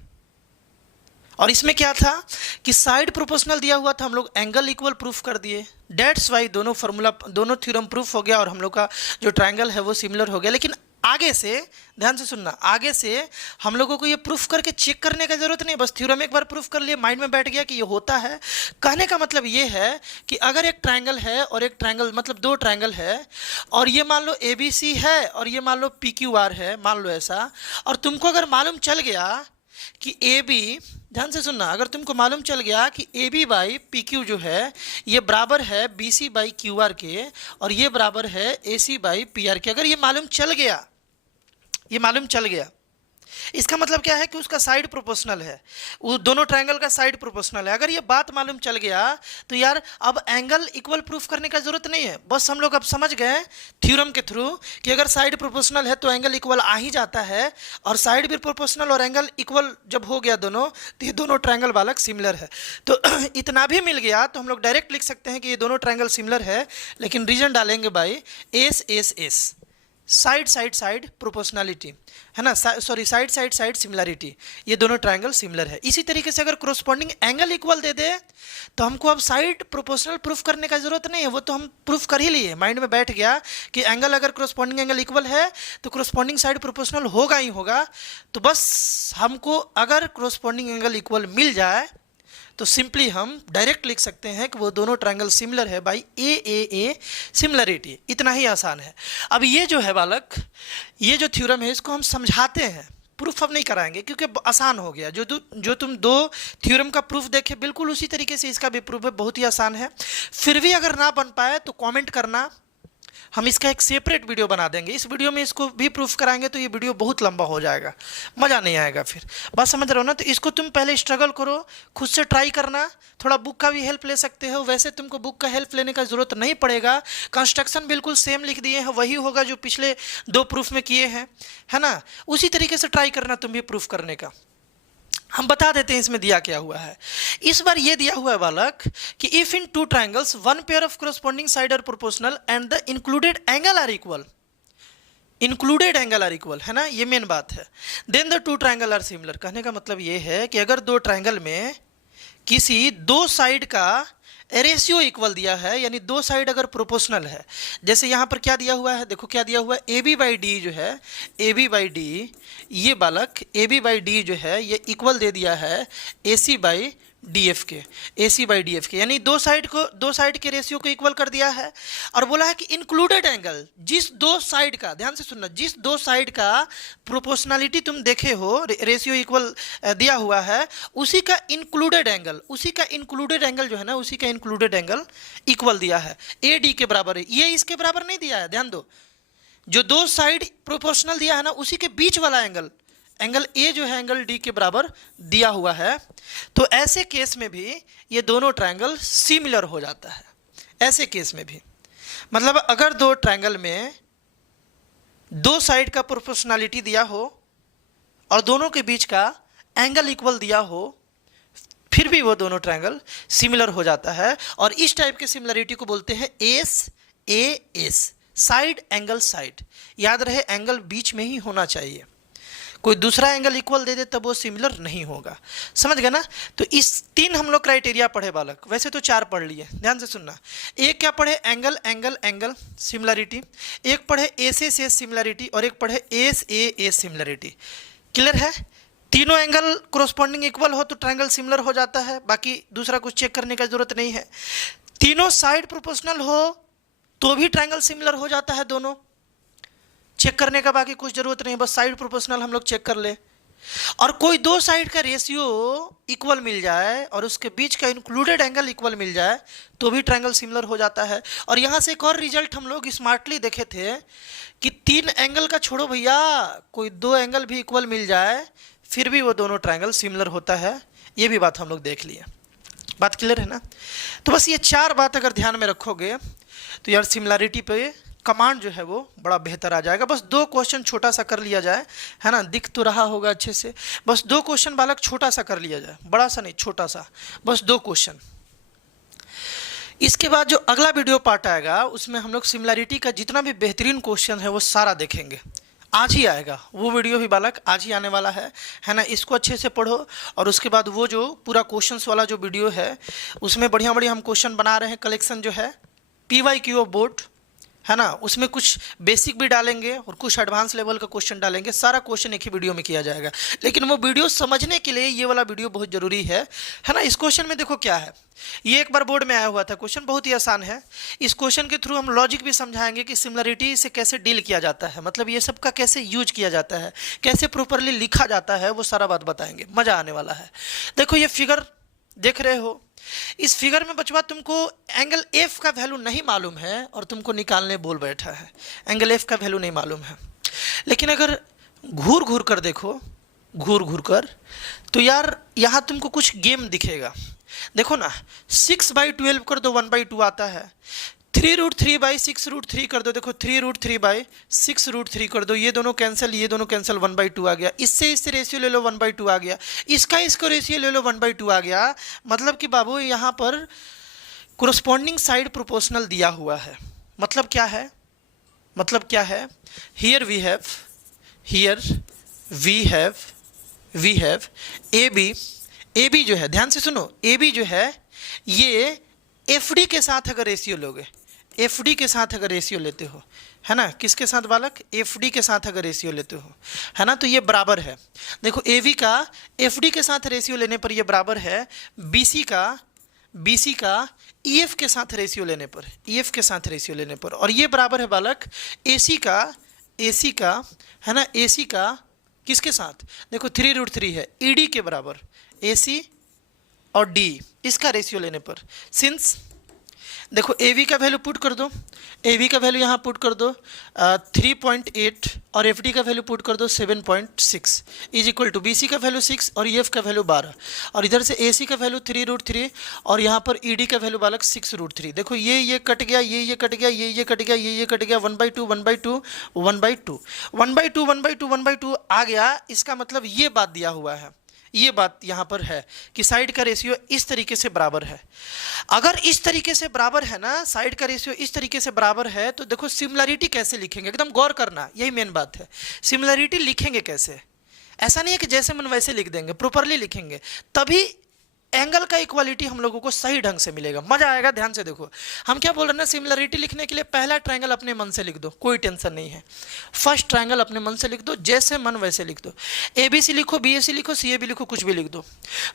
और इसमें क्या था कि साइड प्रोपोर्शनल दिया हुआ था, हम लोग एंगल इक्वल प्रूफ कर दिए। डेट्स वाई दोनों फार्मूला दोनों थ्योरम प्रूफ हो गया और हम लोग का जो ट्रायंगल है वो सिमिलर हो गया। लेकिन आगे से ध्यान से सुनना, आगे से हम लोगों को ये प्रूफ करके चेक करने का जरूरत नहीं, बस थ्योरम एक बार प्रूफ कर लिए, माइंड में बैठ गया कि ये होता है। कहने का मतलब ये है कि अगर एक ट्रायंगल है और एक ट्रायंगल मतलब दो ट्रायंगल है और ये मान लो ए बी सी है और ये मान लो पी क्यू आर है, मान लो ऐसा, और तुमको अगर मालूम चल गया कि ए बी, ध्यान से सुनना, अगर तुमको मालूम चल गया कि A B by P Q जो है ये बराबर है B C by Q R के और ये बराबर है A C by P R के, अगर ये मालूम चल गया, ये मालूम चल गया, इसका मतलब क्या है कि उसका साइड प्रोपोर्शनल है, वो दोनों ट्रायंगल का साइड प्रोपोर्शनल है। अगर ये बात मालूम चल गया तो यार अब एंगल इक्वल प्रूफ करने का जरूरत नहीं है, बस हम लोग अब समझ गए थ्योरम के थ्रू कि अगर साइड प्रोपोर्शनल है तो एंगल इक्वल आ ही जाता है, और साइड भी प्रोपोर्शनल और एंगल इक्वल जब हो गया दोनों, तो ये दोनों ट्रायंगल बालक सिमिलर है। तो इतना भी मिल गया तो हम लोग डायरेक्ट लिख सकते हैं कि ये दोनों ट्रायंगल सिमिलर है, लेकिन रीजन डालेंगे by S S S, side side side proportionality, है ना, sorry side side side similarity, ये दोनों ट्रायंगल सिमिलर है। इसी तरीके से अगर कोरोस्पोंडिंग एंगल इक्वल दे दे तो हमको अब साइड प्रोपोर्शनल प्रूफ करने का जरूरत नहीं है, वो तो हम प्रूफ कर ही लिए, माइंड में बैठ गया कि एंगल अगर कोरोस्पोंडिंग एंगल इक्वल है तो कोरोस्पोंडिंग साइड प्रोपोर्शनल होगा ही होगा। तो बस हमको अगर कोरोस्पोंडिंग एंगल इक्वल मिल जाए तो सिंपली हम डायरेक्ट लिख सकते हैं कि वो दोनों ट्रायंगल सिमिलर है बाई ए सिमिलरिटी, इतना ही आसान है। अब ये जो है बालक, ये जो थ्योरम है इसको हम समझाते हैं, प्रूफ अब नहीं कराएंगे क्योंकि आसान हो गया। जो तुम दो थ्योरम का प्रूफ देखे बिल्कुल उसी तरीके से इसका भी प्रूफ है, बहुत ही आसान है। फिर भी अगर ना बन पाए तो कमेंट करना, हम इसका एक सेपरेट वीडियो बना देंगे, इस वीडियो में इसको भी प्रूफ कराएंगे तो ये वीडियो बहुत लंबा हो जाएगा, मज़ा नहीं आएगा। फिर बात समझ रहे हो ना। तो इसको तुम पहले स्ट्रगल करो, खुद से ट्राई करना, थोड़ा बुक का भी हेल्प ले सकते हो, वैसे तुमको बुक का हेल्प लेने का ज़रूरत नहीं पड़ेगा, कंस्ट्रक्शन बिल्कुल सेम लिख दिए हैं, वही होगा जो पिछले दो प्रूफ में किए हैं, है ना। उसी तरीके से ट्राई करना तुम भी प्रूफ करने का। हम बता देते हैं इसमें दिया क्या हुआ है। इस बार ये दिया हुआ है बालक कि if in two triangles one pair of corresponding side are proportional and the included angle are equal, included angle are equal, है ना, ये मेन बात है। Then the two triangle are similar, कहने का मतलब ये है कि अगर दो ट्रायंगल में किसी दो साइड का रेशियो इक्वल दिया है, यानी दो साइड अगर प्रोपोर्शनल है, जैसे यहाँ पर क्या दिया हुआ है, देखो क्या दिया हुआ है, ए बी बाई डी जो है, ए बी बाई डी, ये बालक ए बी बाई डी जो है ये इक्वल दे दिया है A C by D F A, C C by D F के, यानी दो साइड के रेशियो को इक्वल कर दिया है। और बोला है कि इंक्लूडेड एंगल, जिस दो साइड का, ध्यान से सुनना, जिस दो साइड का प्रोपोर्शनलिटी तुम देखे हो, रेशियो इक्वल दिया हुआ है, उसी का इंक्लूडेड एंगल, उसी का इंक्लूडेड एंगल जो है ना, उसी का इंक्लूडेड एंगल इक्वल दिया है, ए डी के बराबर है। ये इसके बराबर नहीं दिया है, ध्यान दो, जो दो साइड प्रोपोर्शनल दिया है ना उसी के बीच वाला एंगल, एंगल ए जो है एंगल डी के बराबर दिया हुआ है। तो ऐसे केस में भी ये दोनों ट्रायंगल सिमिलर हो जाता है। ऐसे केस में भी मतलब अगर दो ट्रायंगल में दो साइड का प्रोपोर्शनलिटी दिया हो और दोनों के बीच का एंगल इक्वल दिया हो, फिर भी वो दोनों ट्रायंगल सिमिलर हो जाता है। और इस टाइप के सिमिलरिटी को बोलते हैं S A S, side angle side. याद रहे एंगल बीच में ही होना चाहिए, कोई दूसरा एंगल इक्वल दे दे तब वो सिमिलर नहीं होगा, समझ गए ना। तो इस तीन हम लोग क्राइटेरिया पढ़े बालक, वैसे तो चार पढ़ लिए, ध्यान से सुनना। एक क्या पढ़े, एंगल एंगल एंगल सिमिलरिटी, एक पढ़े एस एस एस सिमिलरिटी, और एक पढ़े S A S similarity. Clear है। तीनों एंगल कोरोस्पोंडिंग इक्वल हो तो ट्रायंगल सिमिलर हो जाता है, बाकी दूसरा कुछ चेक करने का जरूरत नहीं है। तीनों साइड प्रोपोर्शनल हो तो भी ट्रायंगल सिमिलर हो जाता है दोनों, चेक करने का बाकी कुछ ज़रूरत नहीं, बस साइड प्रोपोर्शनल हम लोग चेक कर ले। और कोई दो साइड का रेशियो इक्वल मिल जाए और उसके बीच का इंक्लूडेड एंगल इक्वल मिल जाए तो भी ट्रायंगल सिमिलर हो जाता है। और यहाँ से एक और रिजल्ट हम लोग स्मार्टली देखे थे कि 3 एंगल का छोड़ो भैया, कोई 2 एंगल भी इक्वल मिल जाए फिर भी वो दोनों ट्रायंगल सिमिलर होता है। ये भी बात हम लोग देख लिए। बात क्लियर है ना? तो बस ये 4 बात अगर ध्यान में रखोगे तो यार सिमिलरिटी पे कमांड जो है वो बड़ा बेहतर आ जाएगा। बस 2 क्वेश्चन छोटा सा कर लिया जाए, है ना? दिख तो रहा होगा अच्छे से। बस 2 क्वेश्चन बालक छोटा सा कर लिया जाए, बड़ा सा नहीं, छोटा सा, बस 2 क्वेश्चन। इसके बाद जो अगला वीडियो पार्ट आएगा उसमें हम लोग सिमिलरिटी का जितना भी बेहतरीन क्वेश्चन है वो सारा देखेंगे। आज ही आएगा वो वीडियो भी बालक, आज ही आने वाला है ना? इसको अच्छे से पढ़ो और उसके बाद वो जो पूरा क्वेश्चंस वाला जो वीडियो है उसमें बढ़िया बढ़िया हम क्वेश्चन बना रहे हैं। कलेक्शन जो है PYQ ऑफ बोर्ड, है ना? उसमें कुछ बेसिक भी डालेंगे और कुछ एडवांस लेवल का क्वेश्चन डालेंगे। सारा क्वेश्चन एक ही वीडियो में किया जाएगा, लेकिन वो वीडियो समझने के लिए ये वाला वीडियो बहुत ज़रूरी है ना? इस क्वेश्चन में देखो क्या है, ये एक बार बोर्ड में आया हुआ था क्वेश्चन, बहुत ही आसान है। इस क्वेश्चन के थ्रू हम लॉजिक भी समझाएंगे कि सिमिलरिटी से कैसे डील किया जाता है, मतलब ये सब का कैसे यूज किया जाता है, कैसे प्रॉपरली लिखा जाता है, वो सारा बात बताएंगे। मज़ा आने वाला है। देखो ये फिगर देख रहे हो, इस फिगर में बचवा तुमको एंगल F का वैल्यू नहीं मालूम है और तुमको निकालने बोल बैठा है। एंगल F का वैल्यू नहीं मालूम है, लेकिन अगर घूर घूर कर देखो, घूर घूर कर, तो यार यहाँ तुमको कुछ गेम दिखेगा। देखो ना, 6/12 कर दो 1/2 आता है। 3√3/6√3 कर दो, देखो 3√3/6√3 कर दो, ये दोनों कैंसिल, ये दोनों कैंसिल, 1/2 आ गया। इससे रेशियो ले लो 1/2 आ गया, इसको रेशियो ले लो 1/2 आ गया। मतलब कि बाबू यहाँ पर कोरस्पॉन्डिंग साइड प्रोपोर्शनल दिया हुआ है। मतलब क्या है? मतलब क्या है? हियर वी हैव AB जो है, ध्यान से सुनो, AB जो है ये FD के साथ अगर रेशियो लोगे, FD के साथ अगर रेशियो लेते हो, है ना? किसके साथ बालक? FD के साथ अगर रेशियो लेते हो, है ना? तो ये बराबर है। देखो AB का FD के साथ रेशियो लेने पर ये बराबर है BC का EF के साथ रेशियो लेने पर, EF के साथ रेशियो लेने पर। और ये बराबर है बालक AC का, है ना? AC का किसके साथ? देखो 3√3 है, ED के बराबर, AC और D इसका रेशियो लेने पर। सिंस देखो AB का वैल्यू पुट कर दो, AB का वैल्यू यहाँ पुट कर दो 3.8 और FD का वैल्यू पुट कर दो 7.6 इज इक्वल टू BC का वैल्यू 6 और EF का वैल्यू 12 और इधर से AC का वैल्यू 3√3 और यहाँ पर ED का वैल्यू बालक 6√3। देखो ये कट गया, ये कट गया, ये कट गया, ये कट गया, 1/2 आ गया। इसका मतलब ये बात दिया हुआ है, ये बात यहाँ पर है कि साइड का रेशियो इस तरीके से बराबर है। अगर इस तरीके से बराबर है ना, साइड का रेशियो इस तरीके से बराबर है, तो देखो सिमिलरिटी कैसे लिखेंगे, एकदम गौर करना, यही मेन बात है। सिमिलरिटी लिखेंगे कैसे? ऐसा नहीं है कि जैसे मन वैसे लिख देंगे, प्रॉपरली लिखेंगे, तभी एंगल का इक्वालिटी हम लोगों को सही ढंग से मिलेगा। मजा आएगा। ध्यान से देखो, हम क्या बोल रहे हैं ना, सिमिलरिटी लिखने के लिए पहला ट्रायंगल अपने मन से लिख दो, कोई टेंशन नहीं है। फर्स्ट ट्रायंगल अपने मन से लिख दो, जैसे मन वैसे लिख दो। ABC लिखो, BAC लिखो, CAB लिखो, कुछ भी लिख दो।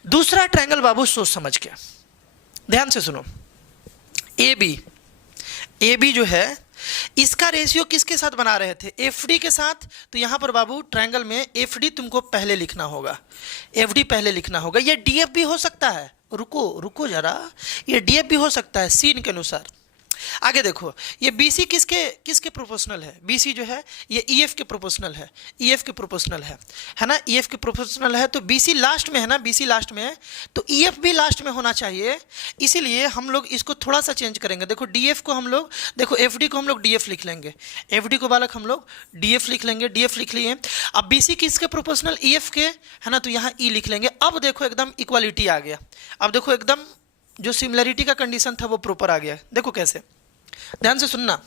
दूसरा ट्रायंगल बाबू सोच समझ के ध्यान से सुनो। AB जो है इसका रेशियो किसके साथ बना रहे थे? FD के साथ। तो यहाँ पर बाबू ट्रायंगल में FD तुमको पहले लिखना होगा, FD पहले लिखना होगा। ये DF भी हो सकता है, रुको जरा, ये DF भी हो सकता है सीन के अनुसार। आगे देखो, ये BC किसके प्रोपोर्शनल है? BC जो है ये EF के प्रोपोर्शनल है, EF के प्रोपोर्शनल है ना? EF के प्रोपोर्शनल है तो BC लास्ट में है ना, BC लास्ट में है तो EF भी लास्ट में होना चाहिए। इसीलिए हम लोग इसको थोड़ा सा चेंज करेंगे। देखो DF को हम लोग, देखो FD को हम लोग DF लिख लेंगे, FD को बालक हम लोग DF लिख लेंगे, DF लिख लिए। अब BC किसके प्रोपोर्शनल? EF के, है ना? तो यहाँ E लिख लेंगे। अब देखो एकदम इक्वालिटी आ गया। अब देखो एकदम जो सिमिलरिटी का कंडीशन था वो प्रॉपर आ गया। देखो कैसे, ध्यान से सुनना।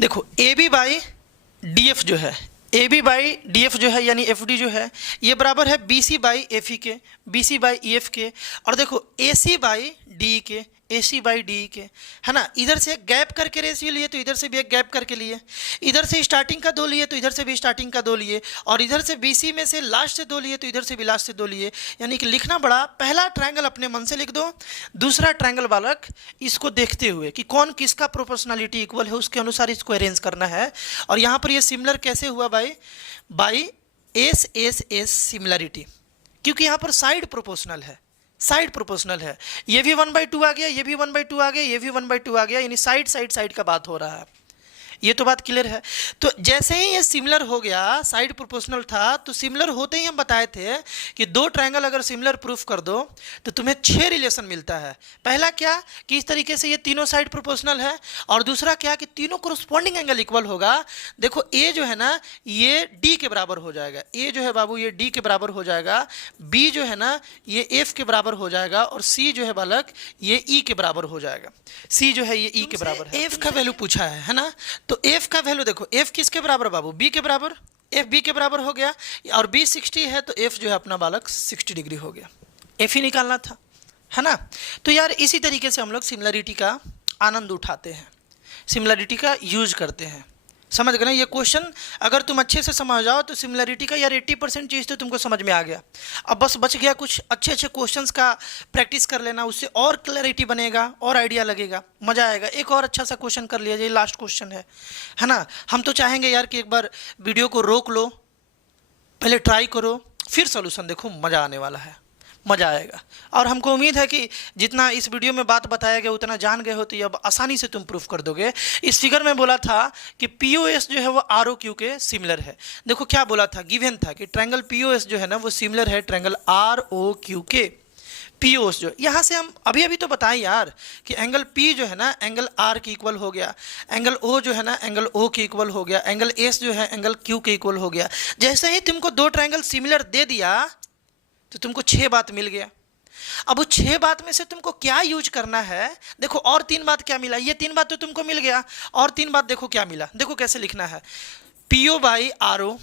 देखो AB/DF जो है, AB/DF जो है यानी FD जो है ये बराबर है BC/FE के, BC/EF के। और देखो AC/DE के, AC बाई डी के, है ना। इधर से एक गैप करके रेशियो लिए तो इधर से भी एक गैप करके लिए, इधर से स्टार्टिंग का 2 लिए तो इधर से भी स्टार्टिंग का 2 लिए, और इधर से BC में से लास्ट से 2 लिए तो इधर से भी लास्ट से 2 लिए। यानी कि लिखना बड़ा, पहला ट्रायंगल अपने मन से लिख दो, दूसरा ट्रायंगल बालक इसको देखते हुए कि कौन किसका प्रोपोर्शनलिटी इक्वल है उसके अनुसार इसको अरेंज करना है। और यहाँ पर ये सिमिलर कैसे हुआ बाई एस सिमिलरिटी, क्योंकि यहाँ पर साइड प्रोपोर्शनल है, साइड प्रोपोर्शनल है। ये भी 1/2 आ गया, ये भी 1/2 आ गया, ये भी 1/2 आ गया, यानी साइड का बात हो रहा है। ये तो बात क्लियर है। तो जैसे ही ये सिमिलर हो गया, साइड प्रोपोर्शनल था, तो सिमिलर होते ही हम बताए थे कि 2 ट्रायंगल अगर सिमिलर प्रूफ कर दो तो तुम्हें 6 रिलेशन मिलता है। पहला क्या कि इस तरीके से ये तीनों साइड प्रोपोर्शनल है, और दूसरा क्या कि तीनों कोरस्पॉन्डिंग एंगल इक्वल होगा। देखो ए जो है ना ये डी के बराबर हो जाएगा, ए जो है बाबू ये डी के बराबर हो जाएगा, बी जो है ना ये एफ के बराबर हो जाएगा, और सी जो है बालक ये ई के बराबर हो जाएगा। सी जो है ये ई के बराबर है। एफ का वैल्यू पूछा है ना, तो f का वैल्यू देखो, f किसके बराबर बाबू, b के बराबर, f b के बराबर हो गया, और b 60 है तो f जो है अपना बालक 60 डिग्री हो गया। f ही निकालना था, है ना। तो यार इसी तरीके से हम लोग सिमिलरिटी का आनंद उठाते हैं, सिमिलरिटी का यूज करते हैं। समझ गए ना, ये क्वेश्चन अगर तुम अच्छे से समझ जाओ तो सिमिलरिटी का यार 80% चीज़ तो तुमको समझ में आ गया। अब बस बच गया कुछ अच्छे अच्छे क्वेश्चंस का प्रैक्टिस कर लेना, उससे और क्लैरिटी बनेगा और आइडिया लगेगा, मज़ा आएगा। एक और अच्छा सा क्वेश्चन कर लिया जाए, लास्ट क्वेश्चन है ना। हम तो चाहेंगे यार कि एक बार वीडियो को रोक लो, पहले ट्राई करो, फिर सोल्यूशन देखो, मज़ा आने वाला है, मज़ा आएगा। और हमको उम्मीद है कि जितना इस वीडियो में बात बताया गया उतना जान गए हो, तो ये अब आसानी से तुम प्रूफ कर दोगे। इस फिगर में बोला था कि POS जो है वो ROQ के सिमिलर है। देखो क्या बोला था, गिवन था कि ट्रायंगल POS जो है ना वो सिमिलर है ट्रायंगल ROQ के। POS जो यहाँ से हम अभी तो बताएं यार कि एंगल P जो है ना एंगल R के इक्वल हो गया, एंगल O जो है ना एंगल O के इक्वल हो गया, एंगल S जो है एंगल Q के इक्वल हो गया। जैसे ही तुमको 2 ट्रायंगल सिमिलर दे दिया तो तुमको 6 बात मिल गया। अब वो 6 बात में से तुमको क्या यूज करना है, देखो और 3 बात क्या मिला, ये 3 बात तो तुमको मिल गया, और 3 बात देखो क्या मिला। देखो कैसे लिखना है, PO बाई RO,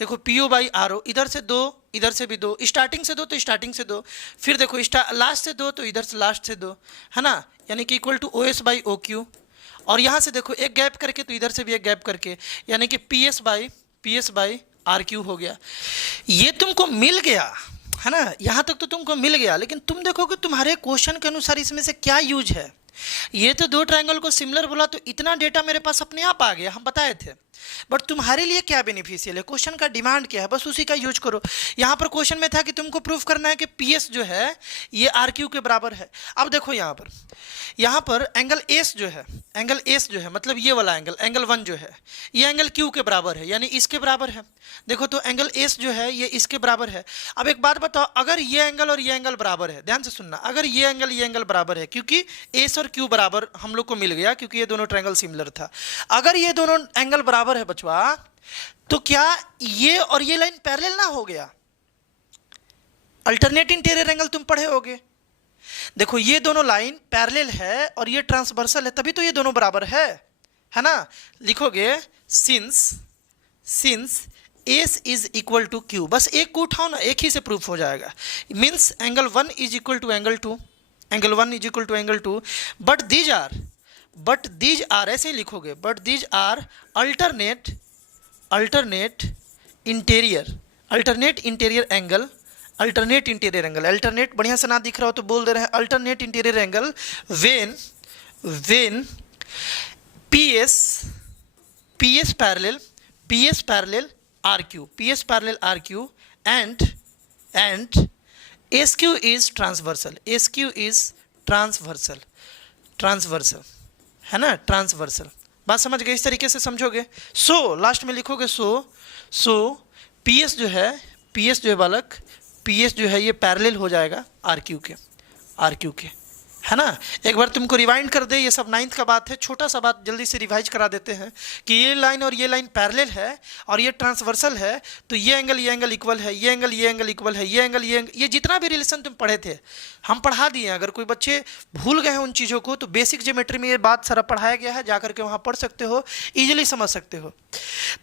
देखो PO बाई RO, इधर से 2 इधर से भी 2, स्टार्टिंग से 2 तो स्टार्टिंग से 2, फिर देखो लास्ट से 2 तो इधर से लास्ट से 2, है ना, यानी कि equal to OS by OQ। और यहाँ से देखो एक गैप करके तो इधर से भी एक गैप करके, यानी कि PS बाई RQ हो गया। ये तुमको मिल गया, है ना, यहाँ तक तो तुमको मिल गया। लेकिन तुम देखो कि तुम्हारे क्वेश्चन के अनुसार इसमें से क्या यूज है। ये तो 2 ट्रायंगल को सिमिलर बोला तो इतना डेटा मेरे पास अपने आप आ गया, हम बताए थे। बट तुम्हारे लिए क्या बेनिफिशियल है, क्वेश्चन का डिमांड क्या है, बस उसी का यूज करो। यहाँ पर क्वेश्चन में था कि तुमको प्रूफ करना है कि PS जो है ये RQ के बराबर है। अब देखो यहाँ पर एंगल S जो है मतलब ये वाला एंगल 1 जो है ये एंगल Q के बराबर है, यानी इसके बराबर है। देखो तो एंगल S जो है ये इसके बराबर है। अब एक बात बताओ, अगर ये एंगल और ये एंगल बराबर है, ध्यान से सुनना, अगर ये एंगल बराबर है, क्योंकि S और Q बराबर हम लोग को मिल गया क्योंकि ये दोनों ट्रायंगल सिमिलर था। अगर ये दोनों एंगल बराबर है बचवा, तो क्या ये और ये लाइन पैरेलल ना हो गया? अल्टरनेट इंटीरियर एंगल तुम पढ़े होगे। देखो ये दोनों लाइन पैरेलल है और ये ट्रांसवर्सल है, तभी तो ये दोनों बराबर है ना। लिखोगे since S is equal to Q, बस एक को उठाओ ना, एक ही से प्रूफ हो जाएगा। Means angle 1 is equal to angle 2, angle 1 is equal to angle 2, but these are ऐसे ही लिखोगे, but these are alternate interior angle. Alternate बढ़िया से ना दिख रहा हो तो बोल दे रहे हैं alternate interior angle when PS parallel RQ and SQ is transversal, है ना, ट्रांसवर्सल। बात समझ गए, इस तरीके से समझोगे। लास्ट में लिखोगे PS जो है बालक, PS जो है ये पैरेलल हो जाएगा RQ के, है ना। एक बार तुमको रिवाइंड कर दे, ये सब 9th का बात है, छोटा सा बात जल्दी से रिवाइज करा देते हैं कि ये लाइन और ये लाइन पैरेलल है और ये ट्रांसवर्सल है, तो ये एंगल इक्वल है, ये एंगल इक्वल है, ये जितना भी रिलेशन तुम पढ़े थे हम पढ़ा दिए। अगर कोई बच्चे भूल गए हैं उन चीज़ों को तो बेसिक ज्योमेट्री में ये बात सारा पढ़ाया गया है, जाकर के वहाँ पढ़ सकते हो, ईजिली समझ सकते हो।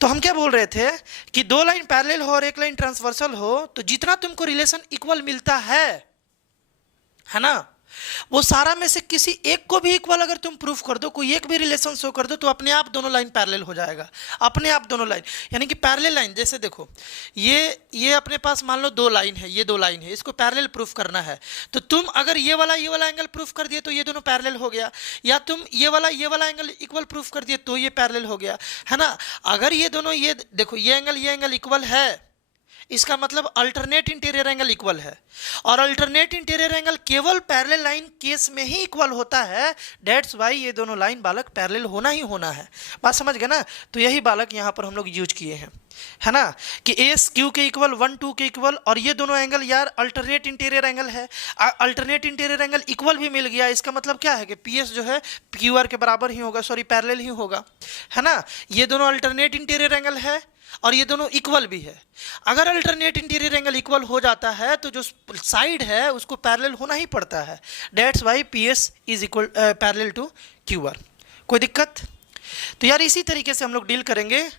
तो हम क्या बोल रहे थे कि 2 लाइन पैरेलल हो और 1 लाइन ट्रांसवर्सल हो, तो जितना तुमको रिलेशन इक्वल मिलता है ना, वो सारा में से किसी एक को भी इक्वल अगर तुम प्रूफ कर दो, कोई एक भी रिलेशन शो कर दो, तो अपने आप दोनों लाइन पैरेलल हो जाएगा, अपने आप दोनों लाइन। यानी कि पैरेलल लाइन, जैसे देखो ये अपने पास मान लो 2 लाइन है, ये 2 लाइन है, इसको पैरेलल प्रूफ करना है, तो तुम अगर ये वाला एंगल प्रूफ कर दिए तो ये दोनों पैरेलल हो गया, या तुम ये वाला एंगल इक्वल प्रूफ कर दिए तो ये पैरेलल हो गया, है ना। अगर ये दोनों, ये देखो ये एंगल इक्वल है, इसका मतलब अल्टरनेट इंटीरियर एंगल इक्वल है, और अल्टरनेट इंटीरियर एंगल केवल पैरेलल लाइन केस में ही इक्वल होता है। दैट्स वाई ये दोनों लाइन बालक पैरेलल होना ही होना है। बात समझ गए ना। तो यही बालक यहाँ पर हम लोग यूज किए हैं, है ना, कि एस क्यू के इक्वल 1 2 के इक्वल, और ये दोनों एंगल यार अल्टरनेट इंटीरियर एंगल है, अल्टरनेट इंटीरियर एंगल इक्वल भी मिल गया। इसका मतलब क्या है कि पी एस जो है क्यू आर के बराबर ही होगा, सॉरी पैरेलल ही होगा, है ना। ये दोनों अल्टरनेट इंटीरियर एंगल है और ये दोनों इक्वल भी है। अगर अल्टरनेट इंटीरियर एंगल इक्वल हो जाता है तो जो साइड है उसको पैरेलल होना ही पड़ता है। That's why P S is equal parallel to Q R. कोई दिक्कत? तो यार इसी तरीके से हम लोग डील करेंगे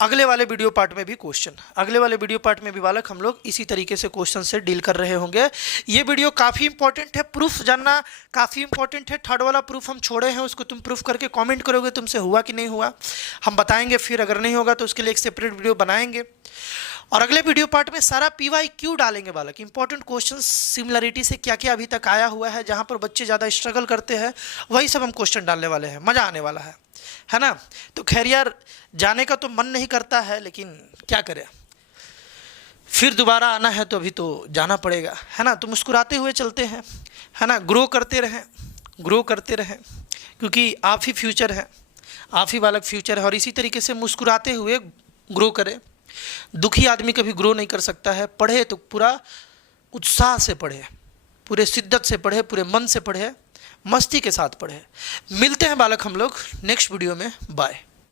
अगले वाले वीडियो पार्ट में भी क्वेश्चन। अगले वाले वीडियो पार्ट में भी बालक हम लोग इसी तरीके से क्वेश्चन से डील कर रहे होंगे। ये वीडियो काफ़ी इंपॉर्टेंट है, प्रूफ जानना काफ़ी इंपॉर्टेंट है। थर्ड वाला प्रूफ हम छोड़े हैं, उसको तुम प्रूफ करके कमेंट करोगे तुमसे हुआ कि नहीं हुआ, हम बताएंगे। फिर अगर नहीं होगा तो उसके लिए एक सेपरेट वीडियो बनाएंगे। और अगले वीडियो पार्ट में सारा PYQ डालेंगे बालक, इंपॉर्टेंट क्वेश्चन सिमिलरिटी से क्या क्या अभी तक आया हुआ है, जहाँ पर बच्चे ज़्यादा स्ट्रगल करते हैं, वही सब हम क्वेश्चन डालने वाले हैं। मज़ा आने वाला है ना। तो खैर यार जाने का तो मन नहीं करता है, लेकिन क्या करें, फिर दोबारा आना है तो अभी तो जाना पड़ेगा, है ना। तो मुस्कुराते हुए चलते हैं, है ना, ग्रो करते रहें, क्योंकि आप ही फ्यूचर है, आप ही बालक फ्यूचर है। और इसी तरीके से मुस्कुराते हुए ग्रो करें। दुखी आदमी कभी ग्रो नहीं कर सकता है। पढ़े तो पूरा उत्साह से पढ़े, पूरे शिद्दत से पढ़े, पूरे मन से पढ़े, मस्ती के साथ पढ़े। मिलते हैं बालक हम लोग नेक्स्ट वीडियो में। बाय।